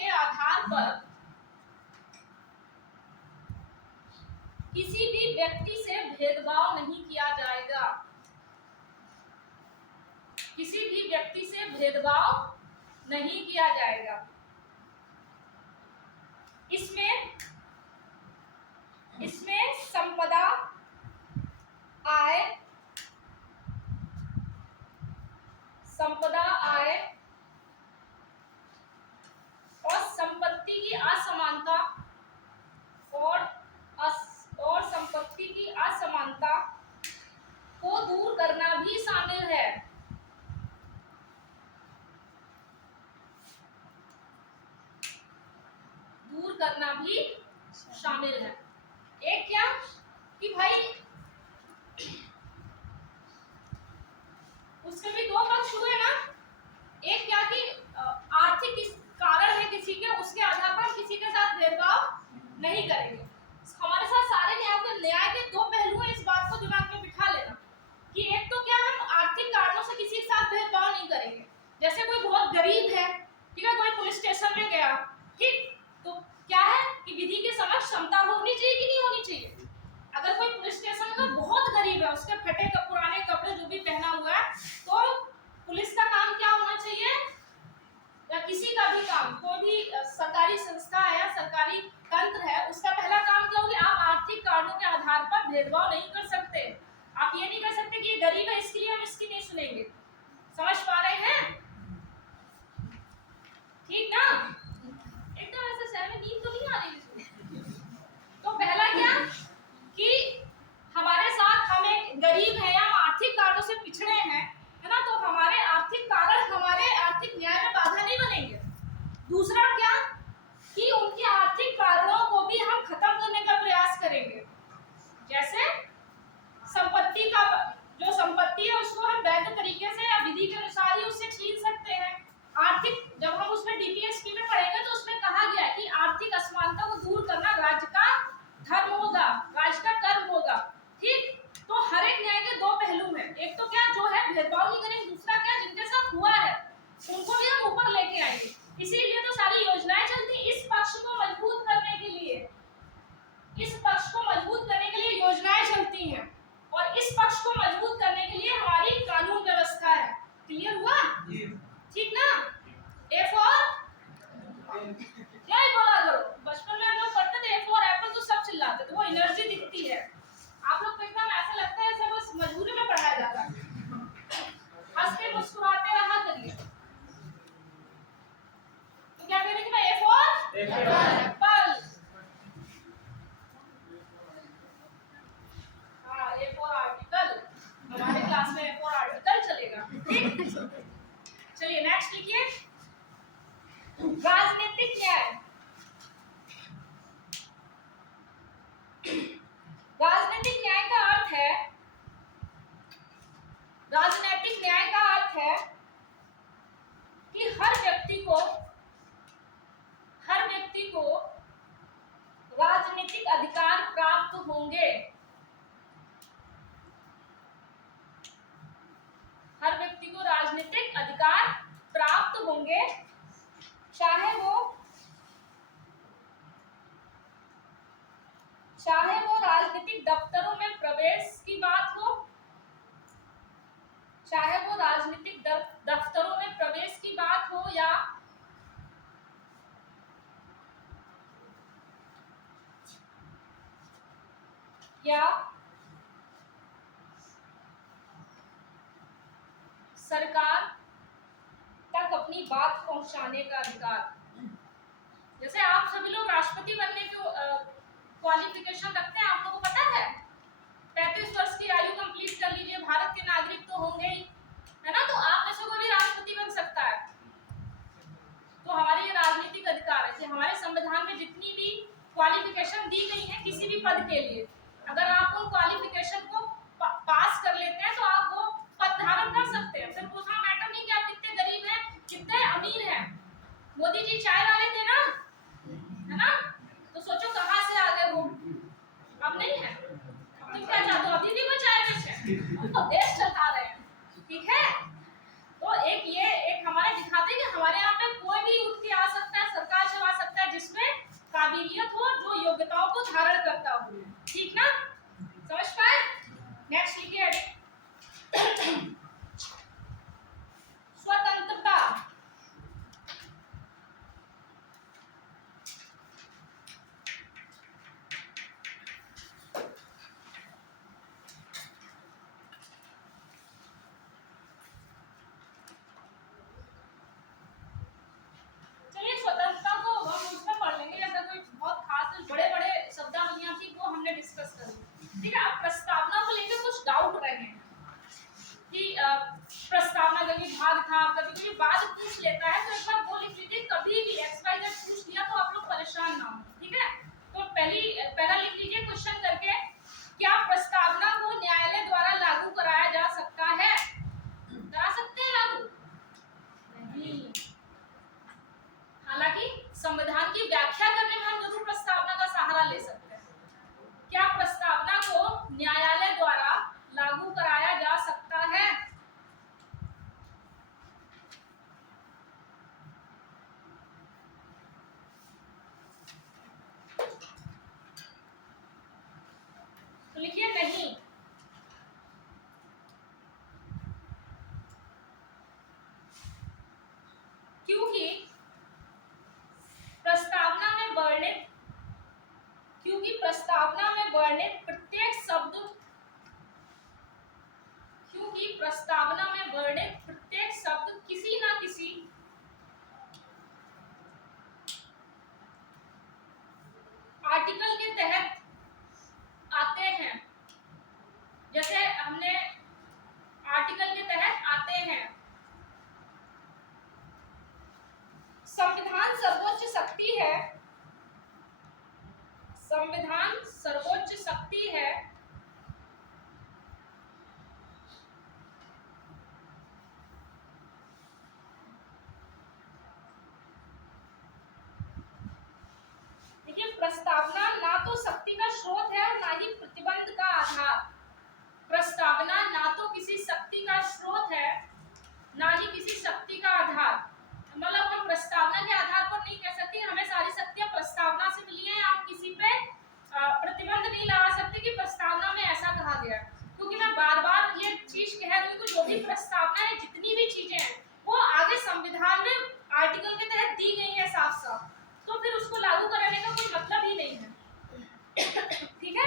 आधार पर, किसी भी व्यक्ति से भेदभाव नहीं किया जाएगा, किसी भी व्यक्ति से भेदभाव नहीं किया जाएगा। इसमें संपदा, आय और संपत्ति की असमानता और संपत्ति की असमानता को दूर करना भी शामिल है। एक क्या कि भाई उसके भी 2 पक्ष हुए ना। एक क्या कि आर्थिक कारण है किसी के, उसके आधार पर किसी के साथ भेदभाव नहीं करेंगे। हमारे साथ सारे न्याय के 2 पहलू हैं, इस बात को दिमाग में बिठा लेना कि एक तो क्या हम आर्थिक कारणों से किसी के साथ भेदभाव नहीं करेंगे। जैसे कोई बहुत गरीब है, ठीक है, कोई पुलिस स्टेशन में गया, ठीक, तो क्या है कि विधि के समक्ष क्षमता होनी चाहिए कि नहीं होनी चाहिए। अगर कोई पुलिस स्टेशन में बहुत एनर्जी दिखती है। आप लोग को एकदम ऐसा लगता है जैसे बस मजबूरी में पढ़ाया जाता है। हंस के मुस्कुराते रहा करिए। तो क्या करेंगे भाई? A for Apple. हाँ, ए फॉर आर्टिकल। हमारे क्लास में ए फॉर आर्टिकल चलेगा। ठीक, चलिए नेक्स्ट लिखिए। राजनीतिक न्याय। राजनीतिक न्याय का अर्थ है, राजनीतिक न्याय का अर्थ है कि हर व्यक्ति को राजनीतिक अधिकार प्राप्त होंगे। हर व्यक्ति को राजनीतिक अधिकार प्राप्त होंगे, चाहे वो राजनीतिक दफ्तरों में प्रवेश की बात हो, चाहे वो राजनीतिक दफ्तरों में प्रवेश की बात हो या सरकार तक अपनी बात पहुंचाने का अधिकार। जैसे आप सभी लोग राष्ट्रपति बनने के क्वालिफिकेशन रखते हैं, आप लोगों को पता है 35 वर्ष की आयु कंप्लीट कर लीजिए, भारत के नागरिक तो होंगे ही, है ना? तो आप में से कोई भी राष्ट्रपति बन सकता है। तो हमारे ये राजनीतिक अधिकार है कि हमारे संविधान में जितनी भी क्वालिफिकेशन दी गई है किसी भी पद के लिए, अगर आप उन क्वालिफिकेशन को पास कर लेते हैं तो आप वो पद धारण कर सकते हैं। फिर दूसरा मैटर नहीं कि आप कितने गरीब हैं, कितने अमीर हैं। मोदी जी चाय वाले थे ना, है ना? तो सोचो कहाँ से आ गए वो, अब नहीं है। तुम क्या चाहते हो, अभी भी वो चाय बेचे, तो देश चला रहे हैं। ठीक है, तो एक हमारे दिखाते हैं कि हमारे यहाँ पे कोई भी उठ के आ सकता है, सरकार चला सकता है जिसमें काबिलियत हो, जो योग्यताओं को धारण करता हो। ठीक ना, समझ पाए? नेक्स्ट लिखिए। स्वतंत्रता। डिस्कस करें। ठीक है, अब प्रस्तावना को लेकर कुछ डाउट रहे हैं कि प्रस्तावना का विभाग था, कभी कभी बाद पूछ लेता है, तो एक बार वो लिख लीजिए, कभी भी XYZ पूछ लिया तो आप लोग परेशान ना हो। ठीक है, तो पहला लिख लीजिए क्वेश्चन करके, क्या प्रस्तावना को न्यायालय द्वारा लागू कराया जा सकता है? करा सकते हैं लागू? नहीं। हालांकि संविधान की व्याख्या करने में हम जरूर प्रस्तावना का सहारा ले सकते हैं। क्या प्रस्तावना को न्यायालय द्वारा लागू कराया जा सकता है? तो लिखिए नहीं। क्योंकि प्रस्तावना में वर्णित प्रत्येक शब्द किसी ना किसी आर्टिकल के तहत आते हैं। जैसे हमने आर्टिकल के तहत आते हैं। संविधान सर्वोच्च शक्ति है। संविधान सर्वोच्च शक्ति है। देखिए, प्रस्तावना ना तो शक्ति का स्रोत है और ना ही प्रतिबंध का आधार। प्रस्तावना ना तो किसी शक्ति का स्रोत है, ना ही किसी शक्ति का आधार। मतलब हम प्रस्तावना के आधार पर नहीं कह सकते हमें सारी शक्तियां प्रस्तावना से मिली हैं। आप किसी पे प्रतिबंध नहीं लगा सकते कि प्रस्तावना में ऐसा कहा गया, क्योंकि मैं बार बार ये चीज कह रही हूँ कि जो भी प्रस्तावना है, जितनी भी चीजें हैं, वो आगे संविधान में आर्टिकल के तहत दी गई है साफ साफ, तो फिर उसको लागू कराने का कोई मतलब ही नहीं है। ठीक है,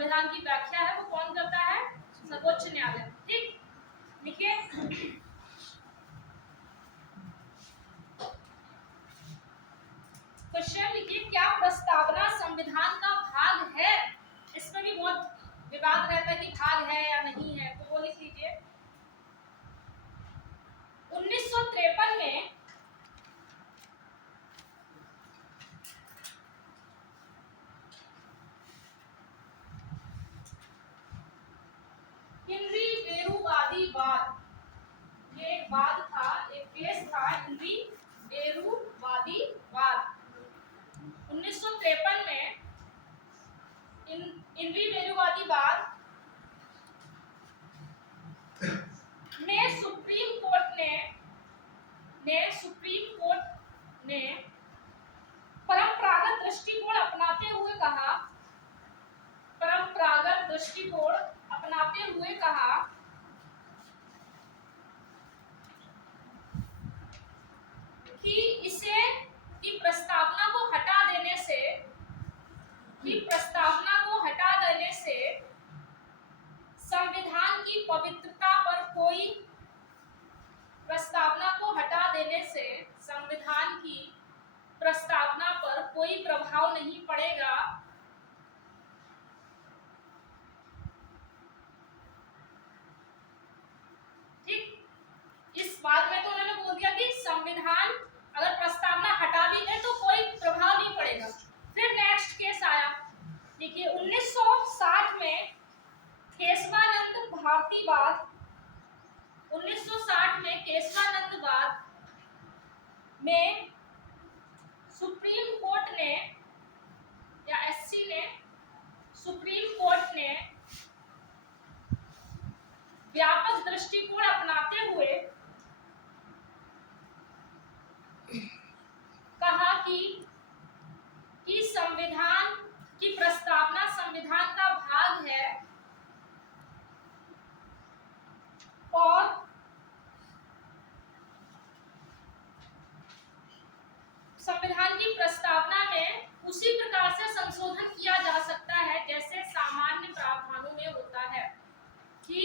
संविधान की व्याख्या है वो कौन करता है? सर्वोच्च न्यायालय। ठीक, लिखिए क्वेश्चन, लिखिए क्या प्रस्तावना संविधान का भाग है? इसमें भी बहुत विवाद रहता है कि भाग है या नहीं है, तो वो लिख लीजिए। 1953 में हेनरी बेरूवादीवाद, ये एक वाद था, एक केस था, हेनरी बेरूवादीवाद। 1953 में हेनरी बेरूवादीवाद ने सुप्रीम कोर्ट ने परंपरागत दृष्टिकोण अपनाते हुए कहा, कि इसे की प्रस्तावना को हटा देने से संविधान की पवित्रता पर कोई प्रभाव नहीं पड़ेगा। ठीक, इस बात में तो उन्होंने बोल दिया कि संविधान अगर प्रस्तावना हटा भी दे तो कोई प्रभाव नहीं पड़ेगा। फिर नेक्स्ट केस आया, देखिए 1960 में केशवानंद भारतीवाद, 1960 में केशवानंदवाद में सुप्रीम कोर्ट ने या एससी ने, सुप्रीम कोर्ट ने व्यापक दृष्टिकोण अपनाते हुए कहा कि संविधान की प्रस्तावना संविधान का भाग है और संविधान की प्रस्तावना में उसी प्रकार से संशोधन किया जा सकता है जैसे सामान्य प्रावधानों में होता है। कि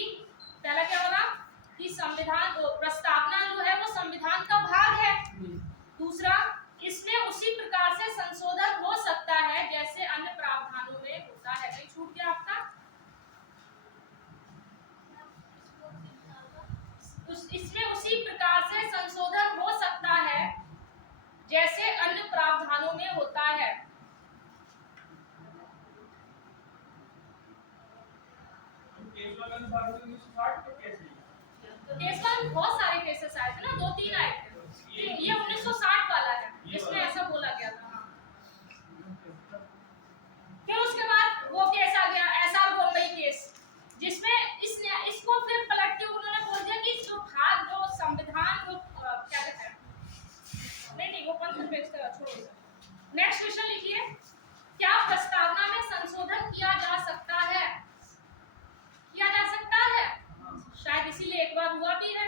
पहला क्या बोला कि संविधान प्रस्तावना जो है वो संविधान का भाग है। दूसरा, इसमें उसी प्रकार से संशोधन हो सकता है जैसे अन्य प्रावधानों में होता है। कहीं छूट गया आपका? इसमें उसी प्रकार से संशोधन हो सकता है जैसे अन्य प्रावधानों में होता है। केसवान बहुत सारे केसेस आए थे ना, 2-3 आए थे। ये 1960 वाला है जिसमें ऐसा बोला गया था। हाँ, फिर उसके बाद वो केस आ गया एसआर बॉम्बे केस, जिसमें इसको फिर पलट के उन्होंने बोल दिया कि जो भाग जो संविधान वो क्या कहते हैं, नहीं वो पंथ पेज का छोड़ो। नेक्स्ट क्वेश्चन लिखिए, क्या प्रस्तावना में संशोधन किया जा सकता है? शायद इसीलिए एक बार हुआ भी है।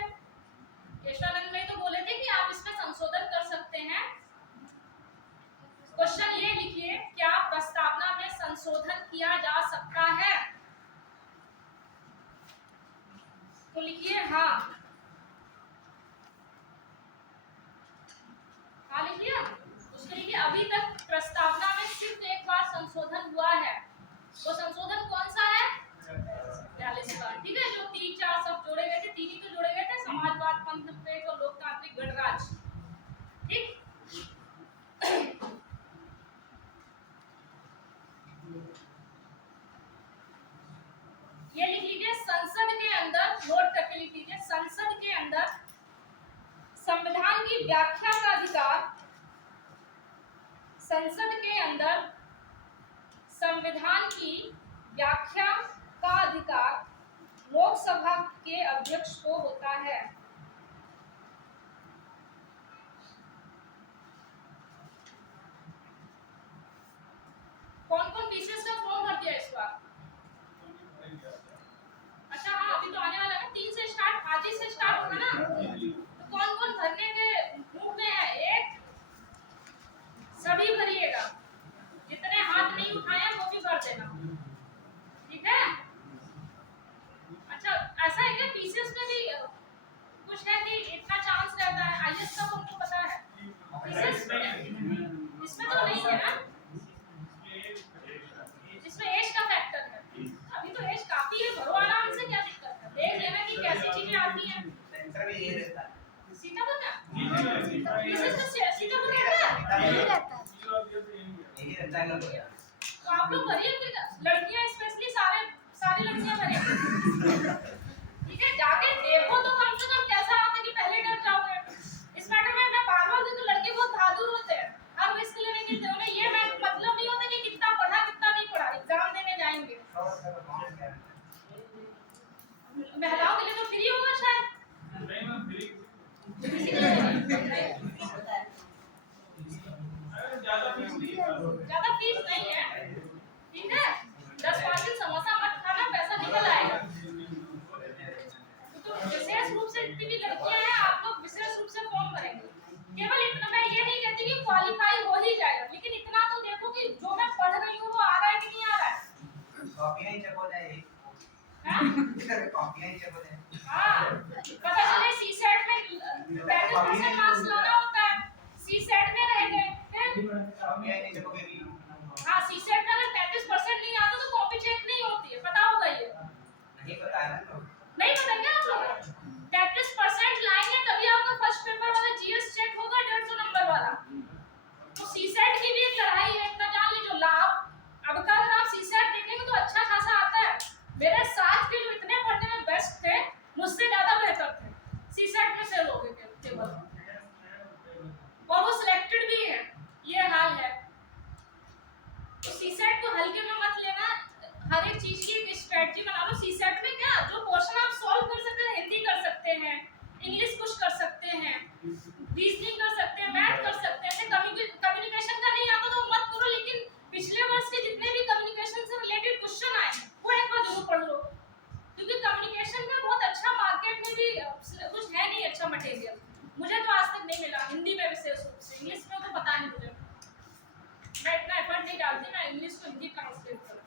केशवानंद में तो बोले थे कि आप इसमें संशोधन कर सकते हैं। क्वेश्चन ये लिखिए, क्या प्रस्तावना में संशोधन किया जा सकता है? तो लिखिए हाँ लिखिए। उसके लिखिए अभी तक प्रस्तावना में सिर्फ एक बार संशोधन हुआ है। वो संशोधन कौन सा है? 42 बार। ठीक है, जो 3-4 सब जोड़े गए थे, 3 ही तो जोड़े गए थे, समाजवाद, पंथ पेज और लोकतांत्रिक गणराज्य। ठीक, ये लिख लीजिए, संसद के अंदर नोट करके लिख लीजिए, संसद के अंदर संविधान की व्याख्या का अधिकार, संसद के अंदर संविधान की व्याख्या का अधिकार लोकसभा के अध्यक्ष को होता है। कौन कौन पीसीएस का फॉर्म भर दिया इस बार? अच्छा हाँ, अभी तो आने वाला है, 3 से स्टार्ट, आज ही से स्टार्ट होगा ना। तो कौन कौन भरने के मूड में है? एक सभी भरिएगा, जितने हाथ नहीं उठाए वो भी भर देना। तो आप लोग भरिए, फिर लड़कियां स्पेशली सारी लड़कियां भरिए, ठीक है। जाके देखो तो कम से कम कैसा आता है कि पहले डर जाओगे। इस मैटर में मैं बार-बार तो लड़के बहुत बहादुर होते हैं, हर रिस्क लेने के लिए। उन्हें ये मतलब नहीं होता कि कितना पढ़ा कितना नहीं पढ़ा, एग्जाम देने जाएंगे। महिलाओं के लिए तो फ्री होगा शायद, नहीं मैम फ्री ज्यादा फीस नहीं है, ठीक है। 10-5 दिन समोसा मत खाना, पैसा निकल आएगा। तो विशेष रूप से जितनी भी लड़कियां हैं, आप लोग विशेष रूप से फॉर्म भरेंगे। केवल इतना, मैं ये नहीं कहती कि क्वालीफाई हो ही जाएगा, लेकिन इतना तो देखो कि जो मैं पढ़ रही हूँ वो आ रहा है कि नहीं आ रहा है। कॉपियां ही चेक हो जाए, कॉपियां ही चेक हो जाए। हाँ, पता चले सीसेट में 35% मार्क्स लाना होता है, सीसेट में रह गए, कॉपियां नहीं चेक हो गई। हाँ, सीसेट में अगर 35% नहीं आता तो कॉपी चेक नहीं होती है, पता होगा ये। नहीं पता है ना, नहीं पता क्या आप लोग? 33% लाएंगे तभी आपका फर्स्ट पेपर वाला जीएस चेक होगा 150 नंबर वाला। तो सीसेट की भी एक लड़ाई है, इतना जान लीजिए। लाभ अब का अगर आप सीसेट देखेंगे तो अच्छा खासा आता है। मेरे साथ के जो इतने पढ़ने में बेस्ट थे, मुझसे ज्यादा बेहतर थे, सीसेट में फेल हो गए केवल, और वो सिलेक्टेड भी है, ये हाल है। तो सीसेट को हल्के में मत लेना, हर एक चीज की एक स्ट्रेटजी बना लो। सीसेट में क्या, जो क्वेश्चन आप सॉल्व कर सकते हैं, हिंदी कर सकते हैं, इंग्लिश कुछ कर सकते हैं, रीजनिंग कर सकते हैं, मैथ कर सकते हैं। कम्युनिकेशन का नहीं आता तो मत करो, लेकिन पिछले वर्ष के जितने भी कम्युनिकेशन से रिलेटेड क्वेश्चन आए हैं वो एक बार जरूर पढ़ लो, क्योंकि कम्युनिकेशन में बहुत अच्छा मार्केट में भी कुछ है नहीं अच्छा मटेरियल, मुझे तो आज तक नहीं मिला। हिंदी में विशेष रूप से, इंग्लिश में तो पता नहीं मुझे, मैं इतना एफर्ट नहीं डालती, मैं इंग्लिश को हिंदी ट्रांसलेट करूँ,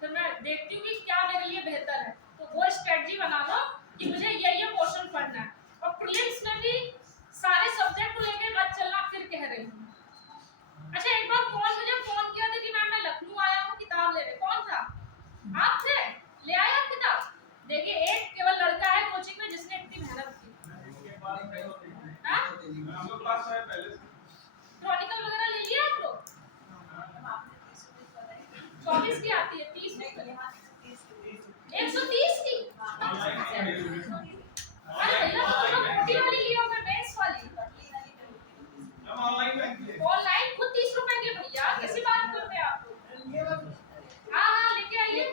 फिर मैं देखती हूँ कि क्या मेरे लिए बेहतर है। तो वो स्ट्रेटजी बना लो कि मुझे ये पोर्शन पढ़ना है। और प्रीलिम्स में भी सारे सब्जेक्ट को लेके मत चलना, फिर कह रही हूँ। अच्छा, एक बार मुझे फोन किया था कि मैम मैं लखनऊ आया हूँ किताब लेने, कौन था? आप थे? ले आए आप किताब? देखिए, एक केवल लड़का है कोचिंग में जिसने इतनी मेहनत की। क्रॉनिकल वगैरह ले लिया आप लोग? 24 की आती है, 30 नहीं, 130 की। अरे भैया, तो लोग मोटी वाली लियो, मैं बेस वाली ऑनलाइन खुद 30 रुपए की। भैया कैसी बात करते हैं आप? हाँ लेके आइए।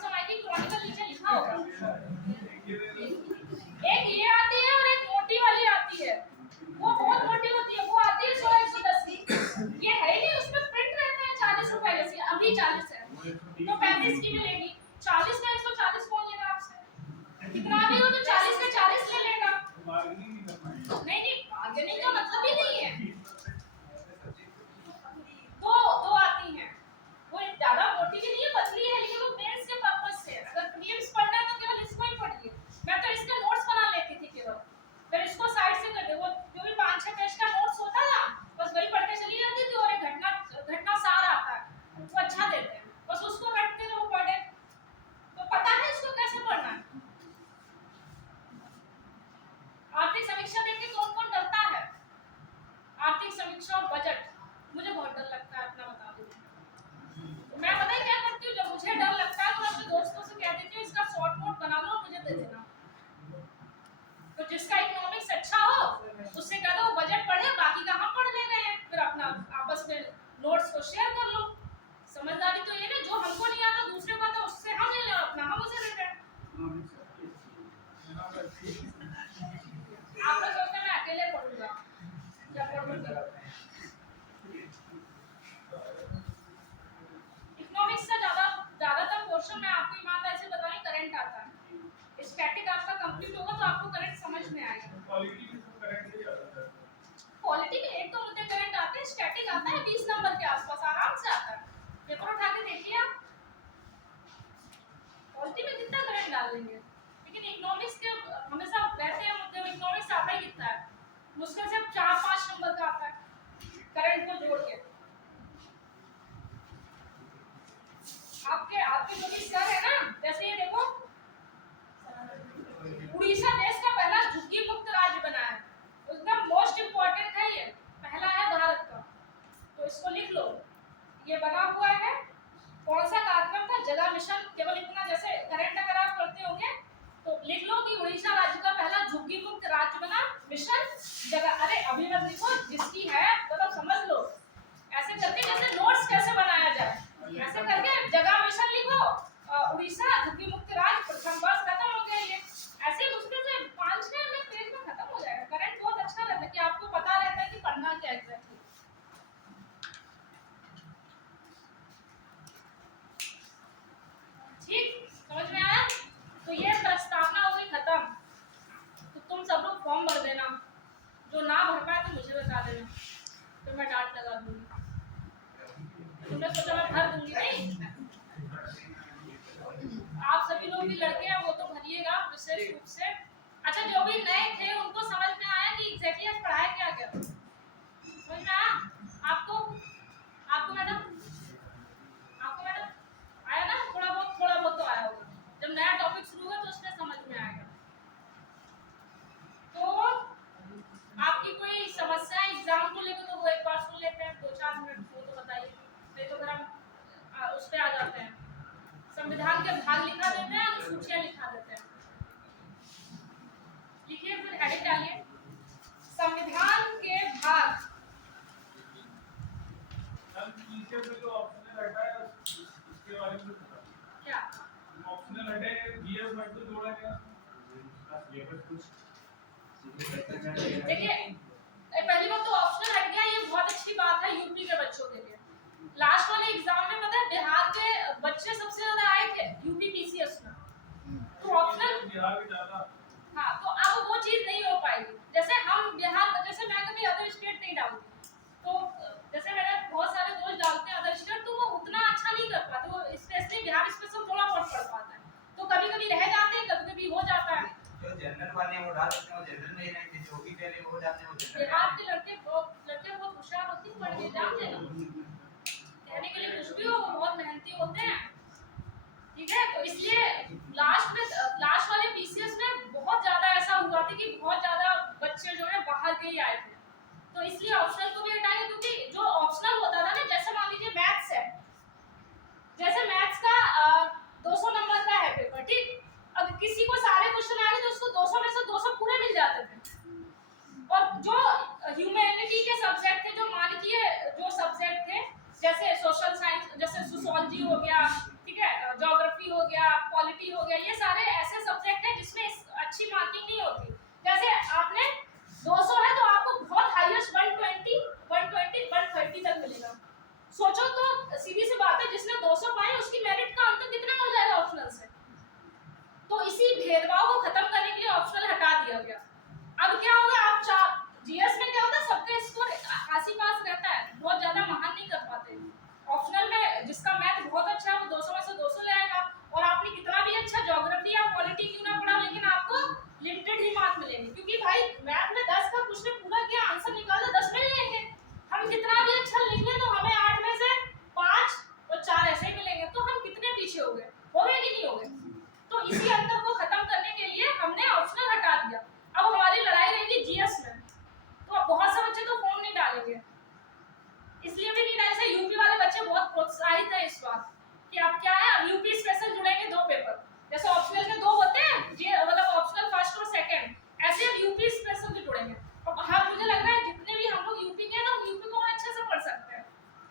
समय की क्रॉनिकल नीचे लिखा होगा। एक ये आती है और एक मोटी वाली आती है, वो बहुत मोटी होती है, वो आती है 100-110 की। ये है नहीं, उसमें प्रिंट रहते हैं 40 रुपए जैसे, अभी 40 है तो 35 की मिलेगी। 40 का 140 कौन लेगा आपसे? कितना भी हो तो 40 का 40 ले लेगा। नहीं, बार्गेनिंग का मतलब ही नहीं है। दो आती हैं, वो ज्यादा मोटी भी नहीं है, पतली है, लेकिन वो मेंस के पर्पस से है। अगर प्रीलिम्स पढ़ना है तो केवल इसको ही पढ़िए। मैं तो इसके नोट्स बना लेती थी केवल, फिर इसको साइड से कर दे, वो जो भी 5-6 पेज का नोट्स होता था बस वही पढ़ के चली जाती थी। और एक घटना सार आता है, वो अच्छा देते हैं, बस उसको रटते रहो, पढ़े तो पता है इसको कैसे पढ़ना है। आर्थिक समीक्षा देख के कौन-कौन डरता है? आर्थिक समीक्षा और बजट, मुझे बहुत डर लगता है, अपना बता दूं। मैं पता है क्या करती हूँ, जब मुझे डर लगता है तो मैं अपने दोस्तों से कह देती हूँ इसका शॉर्ट नोट बना लो और मुझे दे देना। तो जिसका इकोनॉमिक्स अच्छा हो उससे कह दो बजट पढ़े, बाकी का हम पढ़ ले रहे हैं, फिर अपना आपस में नोट्स को शेयर कर लो। समझदारी तो ये ना, जो हमको नहीं आता दूसरे को आता उससे हम ले लो, अपना हम उसे दे दें। आप लोग सोचते हैं मैं अकेले पढ़ूंगा, क्या पढ़ूंगा? इकोनॉमिक्स से ज्यादातर क्वेश्चन मैं आपको ईमानदारी से बताऊं करंट आता है। स्टैटिक आपका कंप्लीट होगा तो आपको करंट समझ में आएगा। पॉलिटी के एक तो मुद्दे करंट आते हैं, स्टैटिक आता है 20 नंबर के आसपास, आराम से आता है। पेपर उठा के देखिए आप, पॉलिटी में कितना करंट डाल देंगे, लेकिन इकोनॉमिक्स के हमेशा रहते हैं मुद्दे में। इकोनॉमिक्स आता ही कितना है, मुश्किल से 4-5 नंबर का आता है करंट को जोड़ के। आपके जो भी सर है ना, जैसे ये देखो, उड़ीसा देश का पहला झुग्गी मुक्त राज्य बना है, एकदम मोस्ट इंपोर्टेंट है ये। पहला है हुआ है? कौन सा कार्यक्रम था? जला मिशन। केवल इतना, जैसे करंट अगर आप करते होंगे तो लिख लो कि उड़ीसा राज्य का पहला झुग्गी मुक्त राज्य बना मिशन जगह। अरे अभी मत लिखो, जिसकी है तो समझ लो। ऐसे करके जैसे नोट्स कैसे बनाया जाए, ऐसे करके जगह मिशन लिखो, उड़ीसा झुग्गी मुक्त राज्य प्रथम वर्ष, खत्म हो गया ये। ऐसे मुश्किल से 5-6 मिनट पेज में खत्म हो जाएगा। करंट बहुत अच्छा रहता है कि आपको पता रहता है कि पढ़ना क्या एग्जैक्टली। ठीक, समझ में आया? तो ये प्रस्तावना होगी खत्म। तो तुम सब लोग फॉर्म भर देना, जो ना भर पाए तो मुझे बता देना, तो मैं डांट लगा दूंगी। तुमने सोचा मैं भर दूंगी? नहीं, आप सभी लोग भी लड़के हैं वो तो भरिएगा विशेष रूप से। अच्छा, जो भी नए थे उनको समझ में आया कि एग्जैक्टली आज पढ़ाया क्या गया? समझ में आया आपको? आपको मैडम आया ना? थोड़ा बहुत तो आया होगा। जब नया टॉपिक शुरू होगा तो उसमें समझ में आएगा। तो आपकी कोई समस्या एग्जाम को लेकर तो वो एक बार सुन लेते हैं, 2-4 मिनट वो तो बताइए, नहीं तो फिर हम उस पे आ जाते हैं। संविधान के भाग लिखा देते हैं, अनुसूचियां लिखा देते हैं। लिखिए, फिर हेडिंग डालिए, संविधान के भाग। जो ऑप्शनल हटा है उसके बारे में क्या ऑप्शनल हटे? जीएस में तो जोड़ा गया ये बस कुछ देखिए, पहली बात तो ऑप्शनल हट गया, ये बहुत अच्छी बात है यूपी के बच्चों के लिए। लास्ट वाले एग्जाम में पता है बिहार के बच्चे सबसे ज्यादा आए थे यूपी पीसीएस में, तो ऑप्शनल बिहार के ज्यादा। हाँ, तो अब वो चीज नहीं हो पाएगी। जैसे हम बिहार, जैसे मैं कभी अदर स्टेट नहीं डालती, तो जैसे मेरे बहुत सारे दोस्त डालते हैं अदर स्टेट, तो वो उतना अच्छा नहीं कर पाते, वो स्पेशली बिहार स्पेशल थोड़ा बहुत पढ़ पाता है, तो कभी कभी रह जाते हैं, कभी कभी हो जाता है। जो जनरल वाले वो डाल सकते हैं, वो जनरल नहीं रहेंगे, जो भी पहले वो डालते हैं वो जनरल। बिहार के लड़के बहुत होशियार होते हैं, पढ़ के जान लेना, कहने के लिए कुछ भी हो, वो बहुत मेहनती होते हैं। ठीक है, तो इसलिए लास्ट वाले पीसीएस में बहुत ज्यादा ऐसा हुआ था कि बहुत ज्यादा बच्चे जो है बाहर के ही आए थे, तो इसलिए ऑप्शनल को भी हटाएंगे। क्योंकि जो ऑप्शनल होता था ना, जैसे मान लीजिए मैथ्स है, जैसे मैथ्स का 200 नंबर का है पेपर, ठीक, अब किसी को सारे क्वेश्चन आए तो उसको 200 में से 200 पूरे मिल जाते थे। और जो ह्यूमैनिटी के सब्जेक्ट थे, जो मानकीय जो सब्जेक्ट थे, जैसे सोशल साइंस, जैसे सोशियोलॉजी हो गया, ठीक है, ज्योग्राफी हो गया, पॉलिटी हो गया, ये सारे ऐसे सब्जेक्ट हैं जिसमें अच्छी मार्किंग नहीं होती। जैसे आपने 200 है तो आपको बहुत हाईएस्ट 120, 130 तक मिलेगा। सोचो तो सीधी सी बात है, जिसने 200 पाए उसकी मेरिट का अंतर कितना हो जाएगा ऑप्शनल से। तो इसी भेदभाव को खत्म करने के लिए ऑप्शनल हटा दिया गया। अब क्या होगा, आप जीएस में क्या होता है, सबका स्कोर आसी पास रहता है, बहुत ज्यादा महान नहीं कर पाते। ऑप्शनल में जिसका मैथ बहुत अच्छा है वो 200 में से 200 ले आएगा, और आपने कितना भी अच्छा ज्योग्राफी या पॉलिटी क्यों ना पढ़ा, लेकिन आपको लिमिटेड ही मार्क मिलेंगे। क्योंकि भाई मैथ में 10 का कुछ ने पूरा किया, आंसर निकाला, 10 में लेंगे। हम कितना भी अच्छा लिख लें तो हमें 8 में से 5 और 4 ऐसे ही मिलेंगे, तो हम कितने पीछे हो गए कि नहीं हो गए? तो इसी अंतर को खत्म करने के लिए हमने ऑप्शनल हटा दिया। अब हमारी लड़ाई रहेगी जीएस में, तो अब बहुत से बच्चे तो फॉर्म नहीं डालेंगे, इसलिए भी नहीं डाले। से यूपी वाले बच्चे बहुत प्रोत्साहित है इस बात कि अब क्या है, अब यूपी स्पेशल जुड़ेंगे 2 पेपर, जैसे ऑप्शनल के 2 होते हैं, ये मतलब ऑप्शनल फर्स्ट और सेकंड, ऐसे अब यूपी स्पेशल भी जुड़ेंगे। और हाँ, मुझे लग रहा है जितने भी हम लोग यूपी के हैं ना, यूपी को और अच्छे से पढ़ सकते हैं।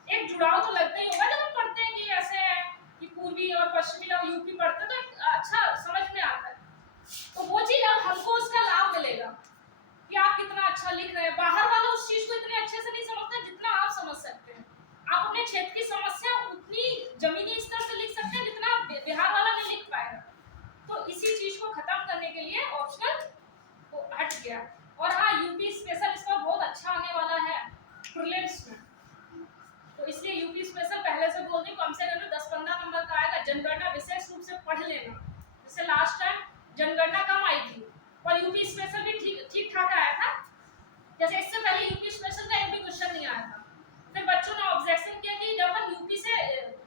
एक जुड़ाव तो लगता ही होगा जब हम पढ़ते हैं कि ऐसे है कि पूर्वी और पश्चिमी और यूपी पढ़ते हैं, तो एक अच्छा समझ में आता है। तो वो चीज अब हमको उसका लाभ मिलेगा कि आप कितना अच्छा लिख रहे हैं। बाहर वाले उस चीज को इतने अच्छे से नहीं समझते जितना आप समझ सकते हैं। आप अपने क्षेत्र की समस्या उतनी जमीनी स्तर से लिख सकते हैं जितना बिहार वाला नहीं लिख पाएगा। तो इसी चीज को खत्म करने के लिए ऑप्शनल हट गया। और हाँ, यूपी स्पेशल इसका बहुत अच्छा आने वाला है प्रीलिम्स में, तो इसलिए यूपी स्पेशल पहले से बोल दी, कम से कम 10-15 नंबर का आएगा। जनगणना विशेष रूप से पढ़ लेना, जैसे लास्ट टाइम जनगणना कम आई थी और यूपी स्पेशल भी ठीक ठाक आया था। जैसे इससे पहले यूपी स्पेशल का एक भी क्वेश्चन नहीं आया था। फिर बच्चों ने ऑब्जेक्शन किया कि जब हम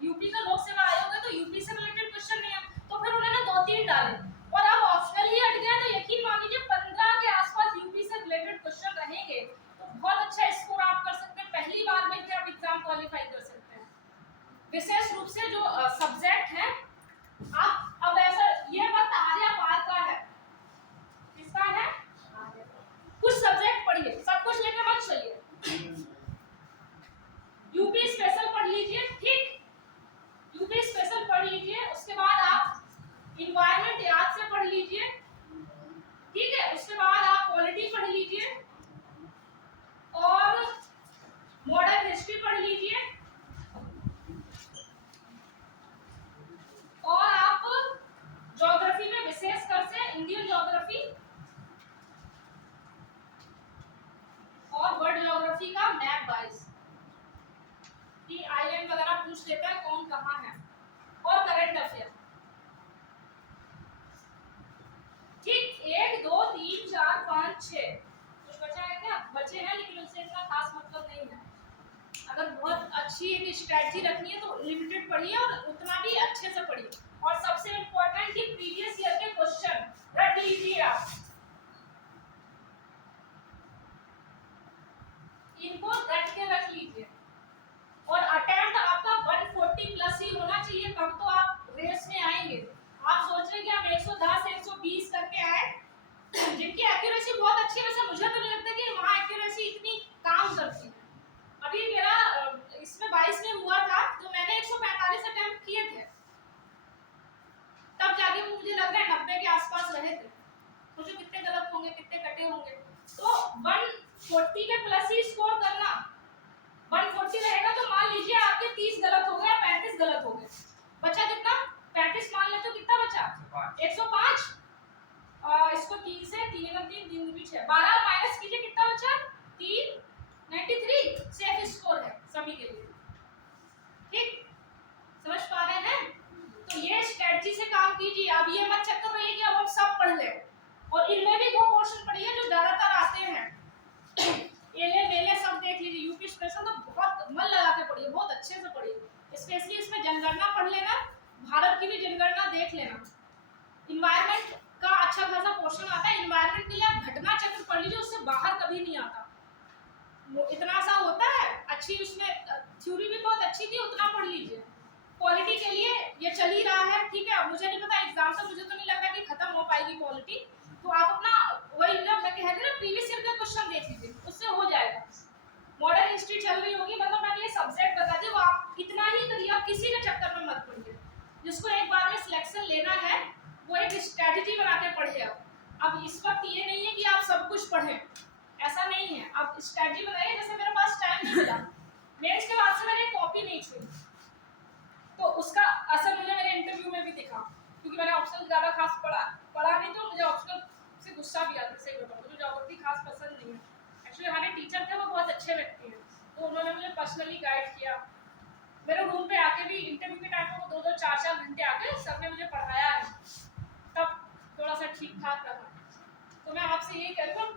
यूपी का लोक सेवा आयोग है तो यूपी से रिलेटेड क्वेश्चन नहीं है, तो फिर उन्होंने 2-3 डाले और अब ऑप्शनल ही हट गया। तो यकीन मान लीजिए 15 के आसपास यूपी से रिलेटेड क्वेश्चन रहेंगे, तो बहुत अच्छा स्कोर आप कर सकते हैं। पहली बार में आप एग्जाम क्वालिफाई कर सकते हैं। विशेष रूप से जो सब्जेक्ट है, आप अब ऐसा ये मत आर्या पार का है, किसका है, कुछ सब्जेक्ट पढ़िए, सब कुछ लेकर मत चलिए। यूपी स्पेशल पढ़ लीजिए, ठीक, यूपी स्पेशल पढ़ लीजिए, उसके बाद आप इन्वायरमेंट याद से पढ़ लीजिए, ठीक है, उसके बाद आप पॉलिटी पढ़ लीजिए और मॉडर्न हिस्ट्री पढ़ लीजिए और आप ज्योग्राफी में विशेष कर से इंडियन ज्योग्राफी और वर्ल्ड ज्योग्राफी का मैप वाइज कि आइलैंड वगैरह पूछ लेता है कौन कहाँ है, और करंट अफेयर, ठीक, 1 2 3 4 5 6 कुछ बचा है क्या, बचे हैं लेकिन उनसे इतना खास मतलब नहीं है। अगर बहुत अच्छी एक स्ट्रेटजी रखनी है तो लिमिटेड पढ़िए और उतना भी अच्छे से पढ़िए, और सबसे इम्पोर्टेंट कि प्रीवियस ईयर के क्वेश्चन रट लीजिए आप, इनको रट के रख लीजिए, और अटेम्प्ट आपका 140 प्लस ही होना चाहिए, तब तो आप रेस में आएंगे। आप सोच रहे हैं कि हम 110 120 करके आए, जिनकी एक्यूरेसी बहुत अच्छी है, वैसे मुझे तो नहीं लगता कि वहाँ एक्यूरेसी इतनी काम करती है। अभी मेरा इसमें 22 में हुआ था तो मैंने 145 अटेम्प्ट किए थे, तब जाके मुझे लग रहा है 90 के आसपास रहे थे, मुझे कितने गलत होंगे कितने कटे होंगे, तो 140 के प्लस ही स्कोर करना, 140 रहेगा तो मान लीजिए आपके 30 गलत हो गए, 35 गलत हो गए, बचा कितना, 35 मान ले तो कितना बचा, 105, इसको 3 से 3 का 3 3 भी 6 12 माइनस कीजिए, कितना बचा, 3 93, सेफ स्कोर है सभी के लिए, ठीक, समझ पा रहे हैं। तो ये स्ट्रेटजी से काम कीजिए, अब ये मत चक्कर रहिए कि अब हम सब पढ़ ले, और इनमें भी वो पोर्शन पढ़िए जो ज्यादातर आते हैं, एले मेले सब देख लीजिए, यूपी स्पेशल तो बहुत मन लगा के पढ़िए, बहुत अच्छे से पढ़िए, स्पेशली इसमें जनगणना पढ़ लेना, भारत की भी जनगणना देख लेना, इन्वायरमेंट का अच्छा खासा पोर्शन आता है, इन्वायरमेंट के लिए आप घटना चक्र पढ़ लीजिए, उससे बाहर कभी नहीं आता, इतना सा होता है, अच्छी उसमें थ्योरी भी बहुत अच्छी थी, उतना पढ़ लीजिए। पॉलिटी के लिए ये चल ही रहा है, ठीक है, अब मुझे नहीं पता एग्जाम से, मुझे तो नहीं लग रहा कि खत्म हो पाएगी पॉलिटी, तो आप अपना वही जब मैं कह रही ना प्रीवियस ईयर का क्वेश्चन देख लीजिए, उससे हो जाएगा। मॉडर्न हिस्ट्री चल रही होगी, मतलब मैंने ये सब्जेक्ट बता दिया, वो आप इतना ही करिए, आप किसी के चक्कर में मत पड़िए, जिसको एक बार में सिलेक्शन लेना है वो एक स्ट्रेटजी बना के पढ़े। अब इस वक्त ये नहीं है कि आप सब कुछ पढ़ें, ऐसा नहीं है, आप स्ट्रेटजी बनाइए। जैसे मेरे पास टाइम नहीं मिला, मेंस के बाद से मैंने कॉपी नहीं छुई, तो उसका असर मुझे मेरे इंटरव्यू में भी दिखा, क्योंकि मैंने ऑप्शनल ज़्यादा खास पढ़ा नहीं, तो मुझे ऑप्शनल से गुस्सा भी आता, सही बताऊँ मुझे ज्योग्राफी खास पसंद नहीं है। एक्चुअली हमारे टीचर थे वो बहुत अच्छे व्यक्ति हैं, तो उन्होंने मुझे पर्सनली गाइड किया, मेरे रूम पे आके भी इंटरव्यू के टाइम पर 2-2 4-4 घंटे आके सब ने मुझे पढ़ाया है, तब थोड़ा सा ठीक ठाक रहा। तो मैं आपसे यही कह रही हूँ,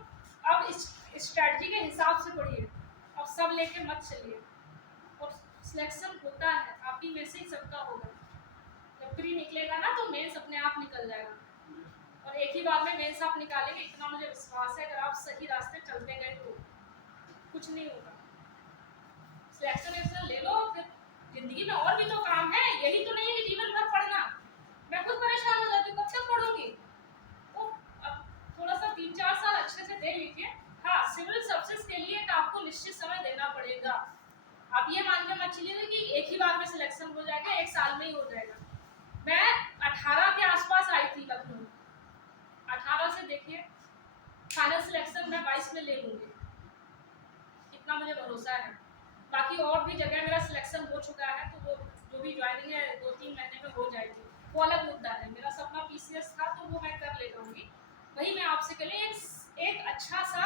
अब इस स्ट्रेटजी के हिसाब से पढ़िए, अब सब लेके मत चलिए, और सिलेक्शन होता है, आप ही में से ही सबका होगा, जब प्री निकलेगा ना तो मेंस अपने आप निकल जाएगा, और एक ही बार में मेंस आप निकालेंगे, इतना मुझे विश्वास है, अगर आप सही रास्ते चलते गए तो कुछ नहीं होगा। सिलेक्शन ले लो, फिर जिंदगी में और भी तो काम है, यही तो नहीं है कि जीवन भर पढ़ना, मैं खुद परेशान हो जाती हूँ, कब तक पढ़ूंगी, तो अब थोड़ा सा 3-4 साल अच्छे से दे लीजिए। हाँ, सिविल सर्विसेज के लिए तो आपको निश्चित समय देना पड़ेगा, आप ये मान के मत चलिए कि एक ही बार में सिलेक्शन हो जाएगा, 1 साल में ही हो जाएगा। मैं 18 के आसपास आई थी लखनऊ, 18 से देखिए फाइनल सिलेक्शन मैं 22 में ले लूँगी, इतना मुझे भरोसा है। बाकी और भी जगह मेरा सिलेक्शन हो चुका है, तो वो जो भी ज्वाइनिंग है 2-3 महीने में हो जाएगी, वो अलग मुद्दा है। मेरा सपना पीसीएस था, तो वो मैं कर ले जाऊँगी, वही मैं आपसे के लिए एक अच्छा सा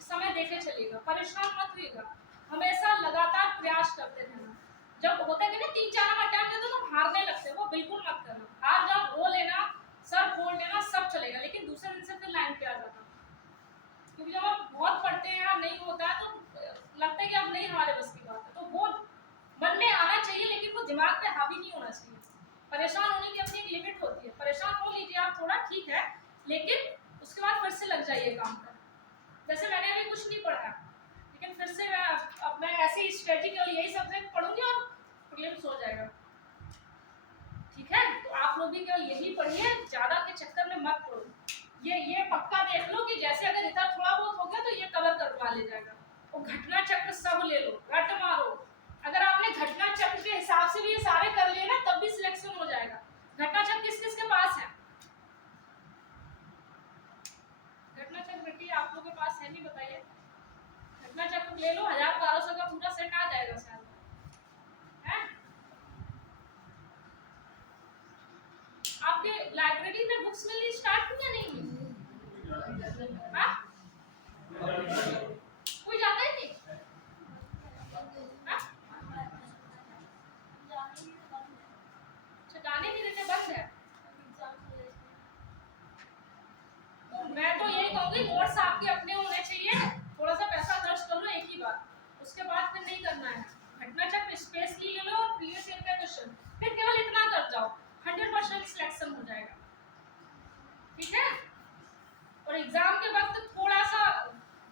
समय देके चलिएगा, परेशान मत होइएगा, हमेशा लगातार प्रयास करते रहना। जब होता है कि ना 3-4 हम अटैम्प्ट देते तो हारने लगते हैं, वो बिल्कुल मत करना, हार जाओ, रो लेना, सर फोड़ लेना, सब चलेगा, लेकिन दूसरे दिन से फिर लाइन पे आ जाना, क्योंकि जब हम बहुत पढ़ते हैं और नहीं होता है तो लगता है कि अब नहीं हमारे बस की बात है, तो वो मन में आना चाहिए, लेकिन वो दिमाग पे हावी नहीं होना चाहिए। परेशान होने की अपनी एक लिमिट होती है, परेशान हो लीजिए आप थोड़ा, ठीक है, लेकिन उसके बाद फिर से लग जाइए काम पर। जैसे मैंने अभी कुछ नहीं पढ़ा, लेकिन फिर से मैं ऐसे ही स्ट्रेटजी केवल यही सब्जेक्ट पढ़ूंगी और भी केवल यही पढ़िए, ज्यादा के चक्कर में मत पड़ो। ये पक्का देख लो कि जैसे अगर इधर थोड़ा बहुत हो गया तो ये कवर करवा ले जाएगा। और घटना चक्र सब ले लो, रट मारो। अगर आपने घटना चक्र के हिसाब से भी ये सारे कर लिए ना तब भी सिलेक्शन हो जाएगा। घटना चक्र किस किस के पास है? घटना चक्र बेटी आप लोगों के पास है नहीं, बताइए। घटना चक्र ले लो, 1000-1200 का पूरा सेट आ जाएगा साल में, है? आपके लाइब्रेरी में बुक्स मिलनी स्टार्ट हुई या नहीं हुई? हाँ? कोई जाता ही नहीं? हाँ? अच्छा, जाने नहीं देते, बंद है। तो मैं तो यही कहूँगी नोट्स आपके अपने होने चाहिए, थोड़ा सा पैसा खर्च कर लो एक ही बार, उसके बाद फिर नहीं करना है। घटना चक्र स्पेस की ले लो और प्रीवियस ईयर का क्वेश्चन, फिर केवल इतना कर जाओ, 100% सिलेक्शन हो जाएगा, ठीक है? और एग्जाम के वक्त थोड़ा सा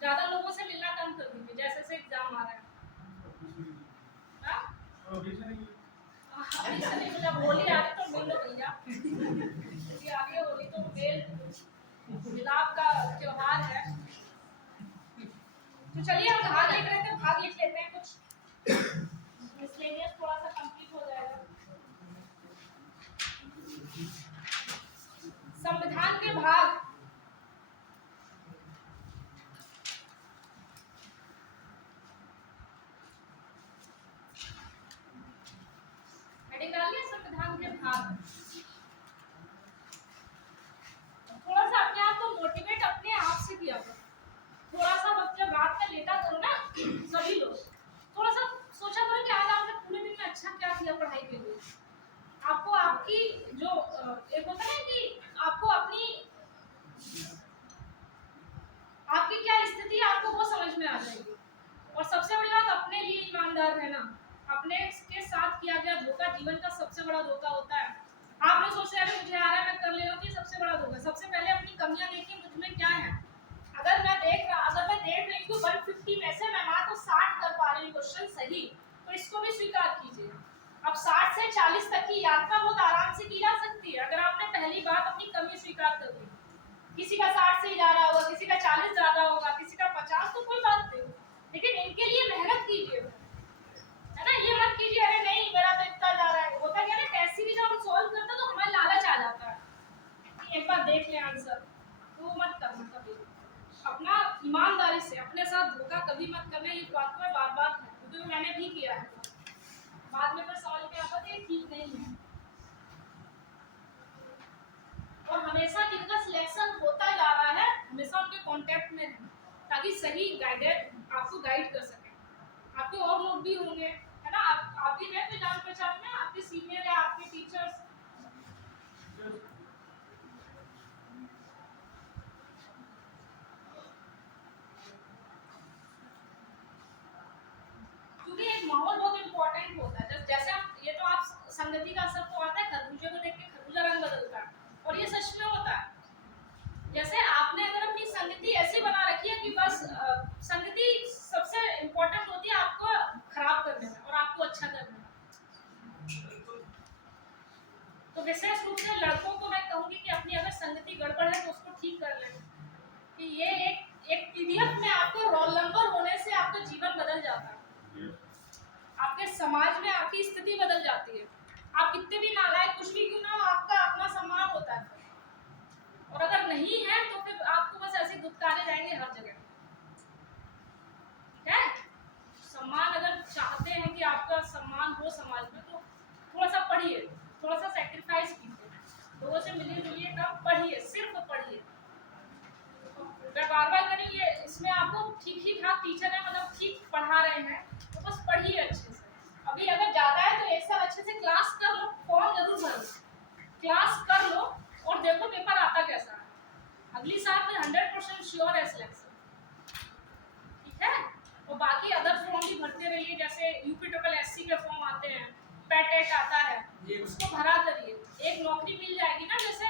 ज्यादा लोगों से मिलना कम कर दीजिए, जैसे जैसे एग्जाम आ रहा है। हाँ? अभी से नहीं, जब होली आ रही तो मिल लो भैया। होली आ रही है, होली तो मिलाप का त्योहार है। तो चलिए हम भाग लिख रहे थे, भाग लिख लेते हैं, कुछ मिसलेनियस थोड़ा सा कंप्लीट हो जाएगा। संविधान के भाग, हेडिंग डालिए संविधान के भाग। थोड़ा सा अपने आप को मोटिवेट अपने आप से किया करो। थोड़ा सा वक्त जब रात में लेटा करो ना सभी लोग, थोड़ा सा सोचा करो कि आज आपने पूरे दिन में अच्छा क्या किया पढ़ाई के लिए। आपको आपकी जो एक होता है कि आपको आपकी क्या स्थिति आपको वो समझ में आ जाएगी। और सबसे बड़ी बात, अपने लिए ईमानदार रहना। अपने के साथ किया गया धोखा जीवन का सबसे बड़ा धोखा होता है। आपने सोचा अरे मुझे आ रहा है मैं कर ले रहा हूँ, ये सबसे बड़ा धोखा। सबसे पहले अपनी कमियां देखिए, मुझ में क्या है। अगर मैं देख रही हूँ 150 में से मैं मात्र 60 कर पा रही हूँ क्वेश्चन सही, तो इसको भी स्वीकार कीजिए। अब 60 से 40 तक की यात्रा बहुत आराम से की जा सकती है अगर आपने पहली बात अपनी कमी स्वीकार कर दी। किसी का 60 से ही जा रहा होगा, किसी का 40 जा रहा होगा, किसी का 50, तो कोई बात नहीं, लेकिन इनके लिए मेहनत कीजिए, है ना। ये मत कीजिए अरे नहीं मेरा तो इतना जा रहा है। होता क्या है ना, कैसी भी जब हम सॉल्व करते हैं तो हमारे लालच आ जाता है कि एक बार देख ले आंसर, तो मत करना कभी। अपना ईमानदारी से अपने साथ धोखा कभी मत करना। ये बात को बार-बार क्योंकि मैंने भी किया है, बाद में फिर समझ में आता है कि ठीक नहीं है। और हमेशा जिनका सिलेक्शन होता जा रहा है हमेशा उनके कांटेक्ट में रहें, ताकि सही गाइडेड आपको गाइड कर सके। आपके और लोग भी होंगे, है ना, आप भी हैं तो जान पहचान में आपके सीनियर या आपके टीचर्स। क्योंकि एक माहौल बहुत इंपॉर्टेंट होता है। जैसे हम ये तो आप संगति का असर तो आता है, खरबूजे को देख के खरबूजा रंग बदलता है, और ये सच में होता है। जैसे आपने अगर अपनी संगति ऐसी बना रखी है कि बस संगति सबसे इंपॉर्टेंट होती है आपको खराब करने में और आपको अच्छा करने में। तो विशेष रूप से लड़कों को मैं कहूंगी कि अपनी अगर संगति गड़बड़ है तो उसको ठीक कर लें। कि ये एक पीडीएफ में आपको रोल नंबर होने से आपका जीवन बदल जाता है, आपके समाज में आपकी स्थिति बदल जाती है। आप कितने भी नालायक कुछ भी क्यों ना हो, आपका अपना सम्मान होता है। और अगर नहीं है तो फिर आपको बस ऐसे दुत्कारे जाएंगे हर जगह, ठीक है। सम्मान अगर चाहते हैं कि आपका सम्मान हो समाज में, तो थोड़ा सा पढ़िए, थोड़ा सा सैक्रिफाइस कीजिए, लोगों से मिलिए जुलिए, कम पढ़िए, सिर्फ पढ़िए। मैं बार-बार करेंगे, इसमें आपको ठीक ठाक टीचर है, मतलब ठीक पढ़ा रहे हैं, तो बस पढ़िए अच्छे से। अभी अगर ज़्यादा है तो एक साल अच्छे से क्लास कर लो, फॉर्म जरूर भरो, क्लास कर लो और देखो पेपर आता कैसा है। अगली साल में 100% श्योर है सिलेक्शन, ठीक है। और बाकी अदर फॉर्म भी भरते रहिए, जैसे यूपीएससी के फॉर्म आते हैं, पेटेट आता है, उसको भरा करिए। एक नौकरी मिल जाएगी ना, जैसे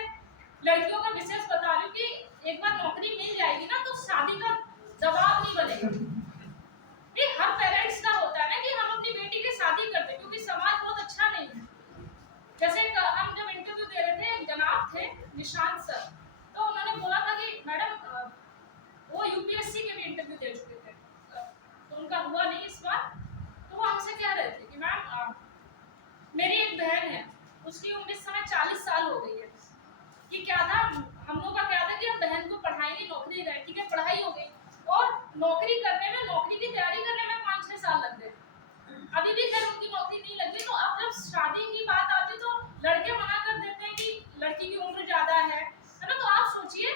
लड़कियों का विशेष बता रही हूँ कि एक बार नौकरी मिल जाएगी ना तो शादी का दबाव नहीं बनेगा। ये हर पेरेंट्स का होता है ना कि हम अपनी बेटी की शादी करते हैं, क्योंकि समाज बहुत अच्छा नहीं है। जैसे हम जब इंटरव्यू दे रहे थे निशांत सर, तो उन्होंने बोला था कि मैडम वो यूपीएससी के भी इंटरव्यू दे चुके थे, तो उनका हुआ नहीं इस बार। तो वो हमसे कह रहे थे कि मैम मेरी एक बहन है, उसकी उम्र इस समय 40 साल हो गई है, कि क्या था हम लोग का क्या था कि अब बहन को पढ़ाएंगे, नौकरी रहे, ठीक है पढ़ाई हो गई और नौकरी करने में, नौकरी की तैयारी करने में 5-6 साल लग गए, अभी भी खैर उनकी नौकरी नहीं लगी। तो अब जब शादी की बात आती तो लड़के मना कर देते हैं कि लड़की की उम्र ज्यादा है ना। तो आप सोचिए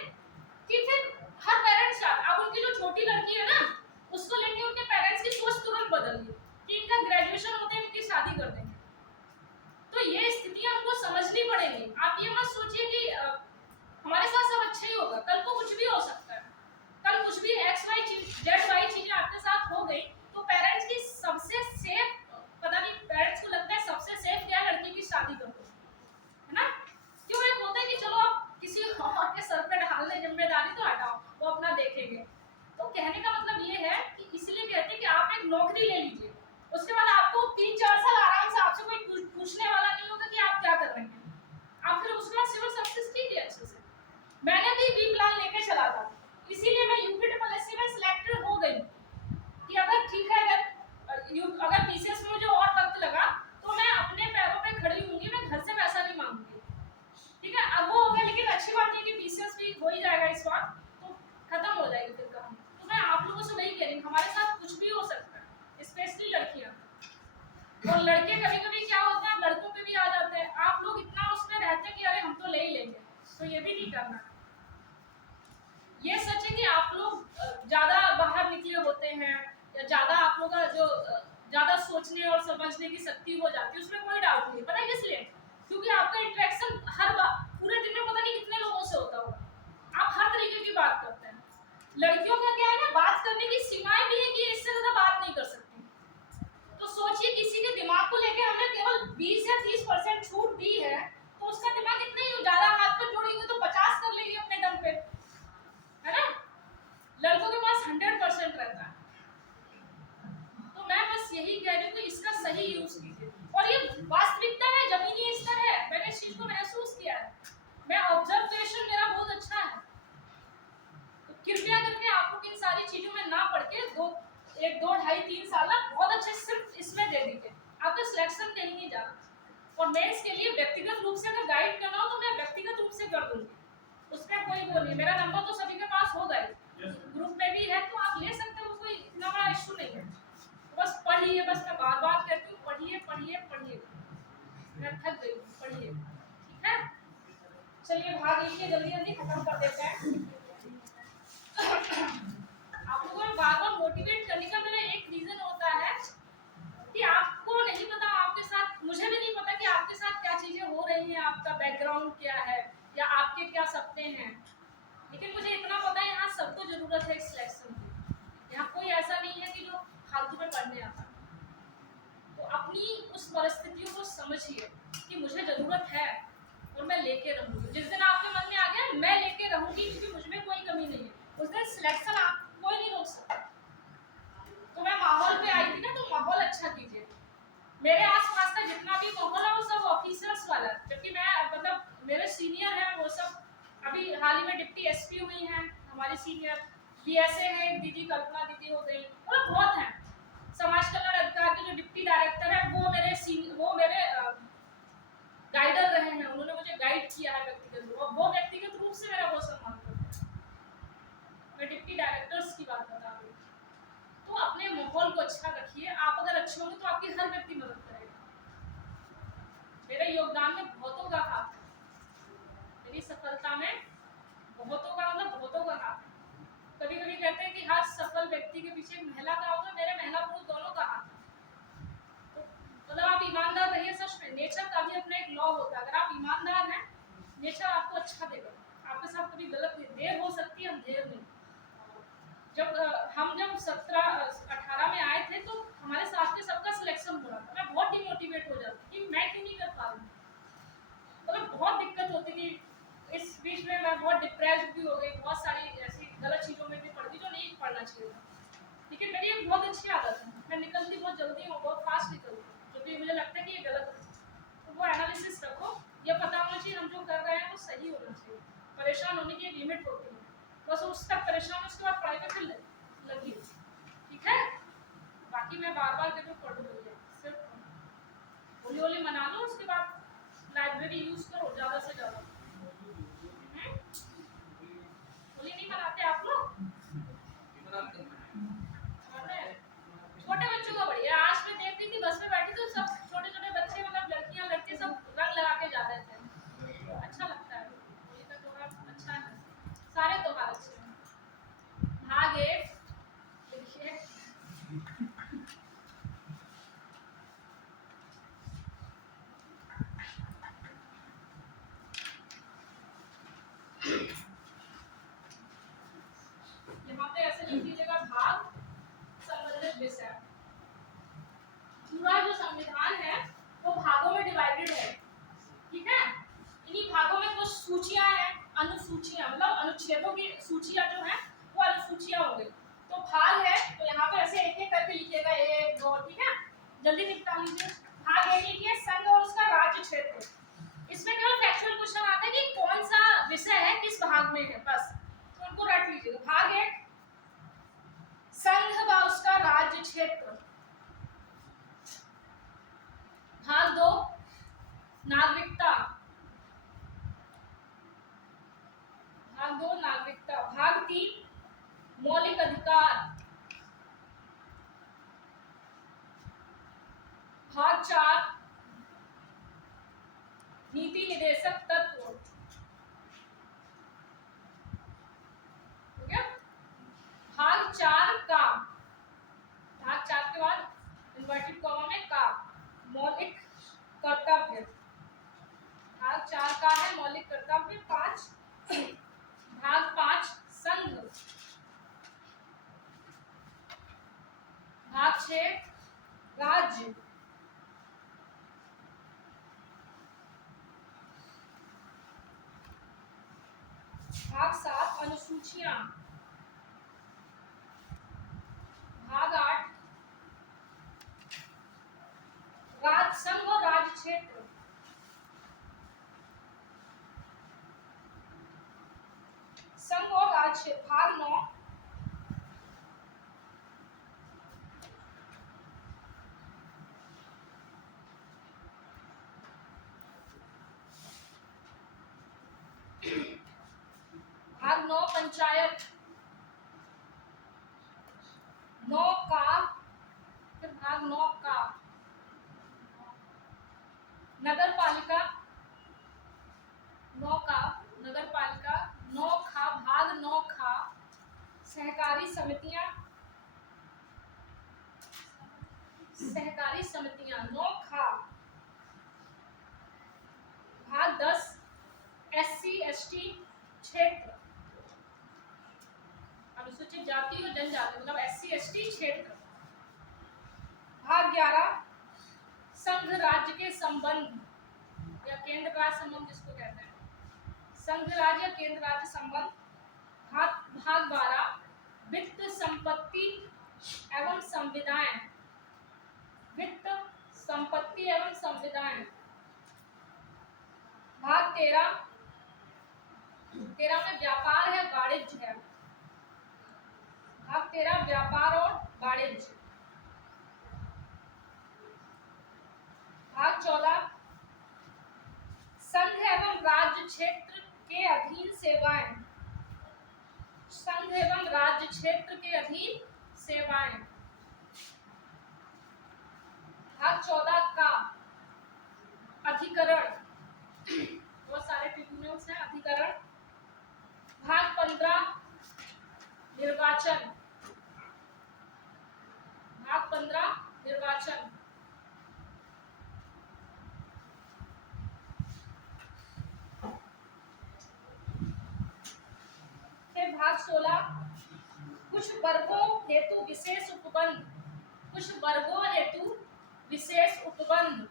कि फिर हर पेरेंट्स, अब उनकी जो छोटी लड़की है ना, उसको लेके उनके पेरेंट्स की सोच तुरंत बदल गई कि इनका ग्रेजुएशन होते ही इनकी शादी कर देंगे। तो ये स्थितियां हमको समझनी पड़ेगी। आप ये मत सोचिए कि हमारे साथ सब अच्छा ही होगा, कल को कुछ भी हो सकता है, कल कुछ भी XY चीज ZY चीजें आपके साथ हो गई तो पेरेंट्स की सबसे सेफ, पता नहीं पेरेंट्स को लगता है सबसे सेफ क्या है, लड़की की शादी कर दो, है ना। क्यों एक होता है कि चलो आप किसी और के सर पे डाल दे जिम्मेदारी, तो हटाओ वो अपना देखेंगे। तो कहने का मतलब ये है कि इसलिए कहते हैं कि आप एक नौकरी ले लीजिए, उसके बाद आपको 3-4 साल आराम से आपसे कोई पूछने वाला नहीं होगा कि आप क्या कर रहे हैं, आप फिर उसके बाद सिविल सर्विस कीजिए अच्छे से। मैंने भी बी प्लान लेके चला था, इसीलिए मैं यूपीएससी में सिलेक्टेड हो गई कि अगर ठीक है, अगर पीसीएस में मुझे और वक्त लगा तो मैं अपने पैरों पे खड़ी होंगी, मैं घर से पैसा नहीं मांगूंगी, ठीक है। अब वो हो गया, लेकिन अच्छी बात है कि पीसीएस भी हो ही जाएगा इस बार, तो खत्म हो जाएगी फिर कहानी। तो मैं आप लोगों से वही कह रही हूँ, हमारे साथ कुछ भी हो सकता है, स्पेशली लड़कियां और लड़के। कभी कभी क्या होता है लड़कों पे भी आ जाते हैं, आप लोग इतना उसमें रहते हैं कि अरे हम तो ले ही लेंगे, तो ये भी नहीं करना। ये सच है कि आप लोग ज्यादा बाहर निकले होते हैं या ज्यादा आप लोग का जो ज्यादा सोचने और समझने की शक्ति हो जाती है, उसमें कोई डाउट नहीं। पता है किस लिए? क्योंकि आपका इंटरेक्शन हर पूरे दिन में पता नहीं कितने लोगों से होता होगा, आप हर तरीके की बात करते हैं। लड़कियों का क्या है ना, बात करने की सीमाएं भी है कि इससे ज्यादा बात नहीं कर सकती। तो सोचिए किसी के दिमाग को लेकर हमने केवल 20 या 30% छूट दी है, तो उसका दिमाग इतना ही ज्यादा हाथ पर जोड़ेंगे तो 50 कर लेंगे अपने दम पे, है ना। लड़कों के पास 100% रहता है। तो मैं बस यही कह रही हूँ कि इसका सही यूज कीजिए, और ये वास्तविकता है, जमीनी स्तर है, मैंने इस चीज को महसूस किया है, मैं ऑब्जर्वेशन मेरा बहुत अच्छा है। तो कृपया करके आप लोग इन सारी चीजों में ना पड़ के 1-2-2.5-3 साल ना बहुत अच्छे सिर्फ इसमें दे दीजिए, आपका सिलेक्शन कहीं नहीं जाना। और मेंस के लिए व्यक्तिगत रूप से अगर गाइड करना हो तो मैं व्यक्तिगत रूप से कर दूंगी, उसका कोई वो नहीं। मेरा नंबर तो सभी के पास होगा ही, ग्रुप में भी है, तो आप ले सकते हो, कोई इतना बड़ा इशू नहीं है। बस पढ़िए, बस मैं बार बार कहती हूँ पढ़िए पढ़िए पढ़िए, मैं थक गई हूँ, पढ़िए, ठीक है। चलिए भाग लीजिए, जल्दी जल्दी खत्म कर देते हैं। आप लोगों को बार बार मोटिवेट करने का मेरा एक रीजन होता है कि आपको नहीं पता आपके साथ, मुझे भी नहीं पता कि आपके साथ क्या चीजें हो रही हैं, आपका बैकग्राउंड क्या है या आपके क्या सपने हैं, लेकिन मुझे इतना पता है यहाँ सबको जरूरत है सिलेक्शन की। यहाँ कोई ऐसा नहीं है कि जो फालतू में पढ़ने आता है। तो अपनी उस परिस्थितियों को समझिए कि मुझे जरूरत है और मैं लेके रहूंगी। जिस दिन आपके मन में आ गया मैं लेके रहूंगी क्योंकि मुझ में कोई कमी नहीं है, उस दिन सिलेक्शन आप कोई नहीं रोक सकता। तो मैं माहौल पे आई थी ना, तो माहौल अच्छा कीजिए। मेरे आसपास का जितना भी माहौल है वो सब ऑफिसर्स वाला है, जबकि मैं मतलब मेरे सीनियर हैं वो सब, अभी हाल ही में डिप्टी एसपी हुई हैं हमारी सीनियर, बीएसए है एक दीदी, कल्पना दीदी हो गई, मतलब बहुत हैं। समाज कल्याण अधिकार के जो डिप्टी डायरेक्टर है वो मेरे गाइडर रहे हैं, उन्होंने मुझे गाइड किया है व्यक्तिगत रूप, और वो व्यक्तिगत रूप से मेरा बहुत सम्मान करते हैं। मैं डिप्टी डायरेक्टर्स की बात बता रही हूँ। तो अपने माहौल को अच्छा रखिए, आप अगर अच्छे होंगे तो आपकी हर व्यक्ति मदद करेगा। मेरे योगदान में बहुतों का हाथ है, मेरी सफलता में बहुतों का मतलब बहुतों का हाथ है। कभी कभी कहते हैं कि हर सफल व्यक्ति के पीछे महिला का होता है, मेरे महिला पुरुष दोनों का हाथ है। तो मतलब आप ईमानदार रहिए, सच में नेचर का भी अपना एक लॉ होता है, अगर आप ईमानदार हैं नेचर आपको अच्छा देगा, आपके साथ कभी गलत नहीं, देर हो सकती है अंधेर नहीं। जब हम 17-18 में आए थे तो हमारे साथ के सबका सिलेक्शन हो रहा था, मैं बहुत डिमोटिवेट हो जाती कि मैं क्यों नहीं कर पा रही, मतलब बहुत दिक्कत होती थी। इस बीच में मैं बहुत डिप्रेस्ड भी हो गई, बहुत सारी ऐसी गलत चीज़ों में भी पड़ गई जो नहीं पढ़ना चाहिए था। लेकिन मेरी एक बहुत अच्छी आदत है, मैं निकलती बहुत जल्दी हूँ, बहुत फास्ट निकलती हूँ, जो भी मुझे लगता है कि ये गलत है तो वो एनालिसिस रखो, ये पता होना चाहिए हम जो कर रहे हैं वो सही होना चाहिए। लिमिट होती है, बस उस तक परेशान, उसके बाद पढ़ाई पे फिर लगी। ठीक है, बाकी मैं बार बार कहती हूँ पढ़ो भैया, सिर्फ होली होली मना लो, उसके बाद लाइब्रेरी यूज करो ज़्यादा से ज़्यादा। होली नहीं मनाते आप लोग? छोटे बच्चों का बढ़िया, आज मैं देख रही थी बस में बैठी तो सब छोटे छोटे बच्चे, मतलब लड़कियां लड़के सब रंग लगा के जा रहे थे। अच्छा लगता है, होली का त्योहार अच्छा है, सारे त्योहार अच्छे हैं। भाग एक देखिए, यहाँ पे ऐसे लिख लीजिएगा भाग संबंधित विषय। पूरा जो संविधान है वो भागों में डिवाइडेड है, ठीक है। इन्हीं भागों में कुछ सूचियां हैं, अनुसूचियां, मतलब अनुच्छेदों की सूचियां जो है वो अनुसूचियां हो गई। तो भाग है तो यहाँ पे ऐसे एक एक करके लिखिएगा, 1 2, ठीक है, जल्दी निपटा लीजिए। भाग एक लिखिए, संघ और उसका राज्य क्षेत्र। इसमें केवल फैक्चुअल क्वेश्चन आता है कि कौन सा विषय है किस भाग में है, बस तो उनको रट लीजिएगा। भाग एक संघ व उसका राज्य क्षेत्र। भाग 2 नागरिकता। भाग 2 नागरिकता। भाग 3 मौलिक अधिकार। भाग 4 नीति निदेशक तत्व। हो गया। भाग 4 का, भाग 4 के बाद इन्वर्टेड कॉमा में का, मौलिक कर्तव्य। भाग 4 का है मौलिक कर्तव्य। 5 भाग 5 संघ। भाग 6 राज्य। भाग 7 अनुसूचियां। भाग 8 राज्य संघ और राज्य क्षेत्र। संघ और राज्य क्षेत्र। भाग 9 भाग 9 पंचायत। 9 का, फिर भाग 9 का नगर पालिका। 9 का नगर पालिका। 9 खा, भाग 9 खा सहकारी समितियां। सहकारी समितियां 9 खा। भाग 10 SC ST क्षेत्र, अनुसूचित जाति और जनजाति, मतलब SC ST क्षेत्र। भाग 11 संघ राज्य के संबंध या केंद्र राज्य संबंध जिसको कहते हैं, संघ राज्य या केंद्र राज्य संबंध। भाग 12 वित्त संपत्ति एवं संविदाएं। वित्त संपत्ति एवं संविदाएं। भाग 13 में व्यापार है वाणिज्य है। भाग 13 व्यापार और वाणिज्य। भाग 14 संघ एवं राज्य क्षेत्र के अधीन सेवाएं। संघ एवं राज्य क्षेत्र के अधीन सेवाएं। भाग 14 का अधिकरण, बहुत सारे ट्रिब्यूनल्स हैं, अधिकरण। भाग 15 निर्वाचन। भाग 15 निर्वाचन। फिर भाग 16 कुछ वर्गों हेतु विशेष उपबंध। कुछ वर्गों हेतु विशेष उपबंध।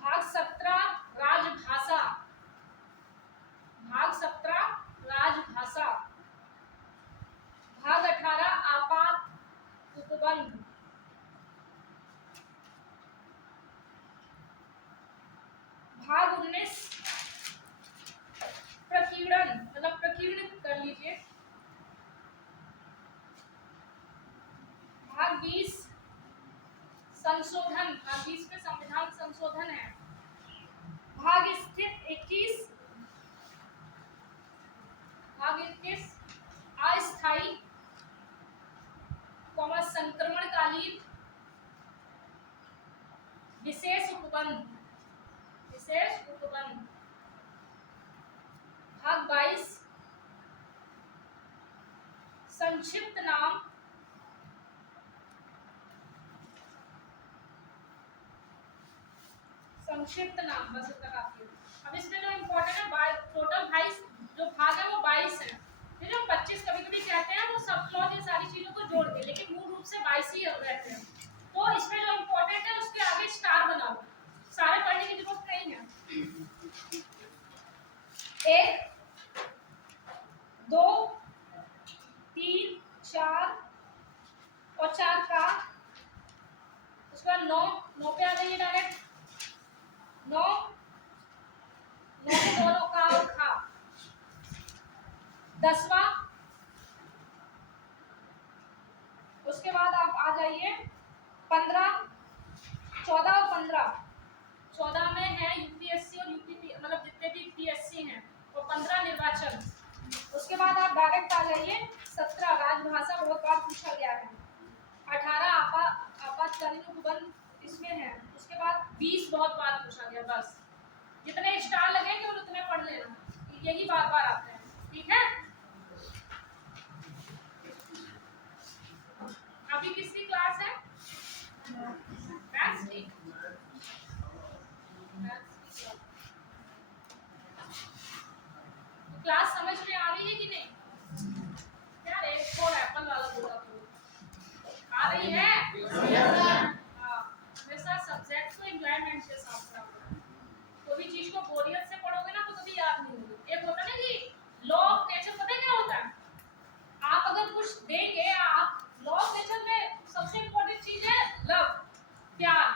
भाग 17 राजभाषा। भाग 17 राजभाषा। भाग 18 आपात उपबंध। भाग 19 प्रकीर्णन मतलब प्रकीर्ण कर लीजिए। भाग 20 संशोधन, भाग 20 में संविधान संशोधन है। भाग स्थित 21 भाग 21 अस्थायी संक्रमणकालीन विशेष उपबंध, विशेष उपबंध। भाग 22 संक्षिप्त नाम, संक्षिप्त नाम, बस इतना काफी है। अब इसमें जो इम्पोर्टेंट है, टोटल 22 जो भाग है वो 22 है। ये जो 25 कभी कभी कहते हैं वो सब क्लॉज ये सारी चीजों को जोड़ के, लेकिन मूल रूप से 22 ही रहते हैं। तो इसमें जो इम्पोर्टेंट है उसके आगे स्टार बनाओ, सारे पढ़ने की जरूरत नहीं है। 1 2 3 4 और 4 का, उसके बाद 9 पे आ जाइए डायरेक्ट। 9 के दोनों का और खा। 10वां, उसके बाद आप आ जाइए 15, 14 और 15। 14 में है यूपीएससी और यूपी मतलब जितने भी पीएससी हैं, और 15 निर्वाचन। उसके बाद आप डायरेक्ट आ जाइए 17 राजभाषा, बहुत बार पूछा गया है। 18 आपातकालीन उपबंध इसमें है। उसके बाद 20 बहुत बार पूछा गया। बस जितने स्टार लगेंगे और उतने पढ़ लेना, यही बार बार आते हैं, ठीक है। अभी किसकी क्लास है? मैथ्स की। क्लास समझ में आ रही है कि नहीं? यार एक और एप्पल वाला बोला तो आ रही है? हाँ, हमेशा सब्जेक्ट को एंजॉयमेंट के साथ पढ़ो। कोई भी चीज को बोरियत से पढ़ोगे ना तो कभी याद नहीं होगी। एक होता है ना कि लॉ ऑफ नेचर, पता है क्या होता है? आप अगर कुछ देंगे, आप लॉ ऑफ नेचर में सबसे इम्पोर्टेंट चीज है लव, प्यार।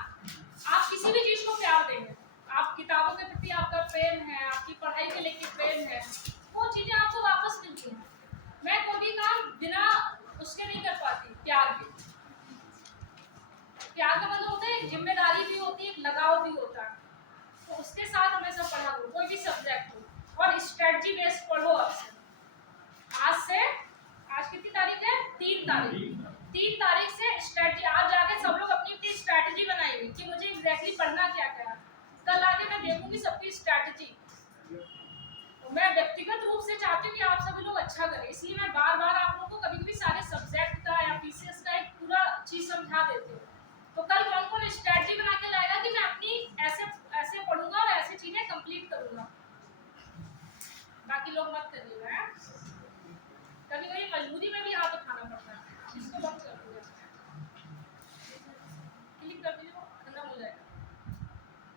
आप किसी भी चीज को प्यार देंगे, आप किताबों के प्रति आपका प्रेम है, आपकी पढ़ाई के लेके प्रेम है, वो चीजें आपको वापस मिलती हैं। मैं कोई भी काम बिना उसके नहीं कर पाती, प्यार के। प्यार का मतलब होता है जिम्मेदारी भी होती है, लगाव भी होता है। तो उसके साथ हमेशा पढ़ा करो, कोई भी सब्जेक्ट हो, और स्ट्रेटजी बेस्ड पढ़ो। आज कितनी तारीख है? 3 तारीख। 3 तारीख से स्ट्रेटजी, आज जाके सब लोग अपनी अपनी स्ट्रेटजी बनाएंगे कि मुझे एग्जैक्टली पढ़ना क्या क्या है। कल आके मैं देखूंगी सबकी स्ट्रेटजी, मैं व्यक्तिगत रूप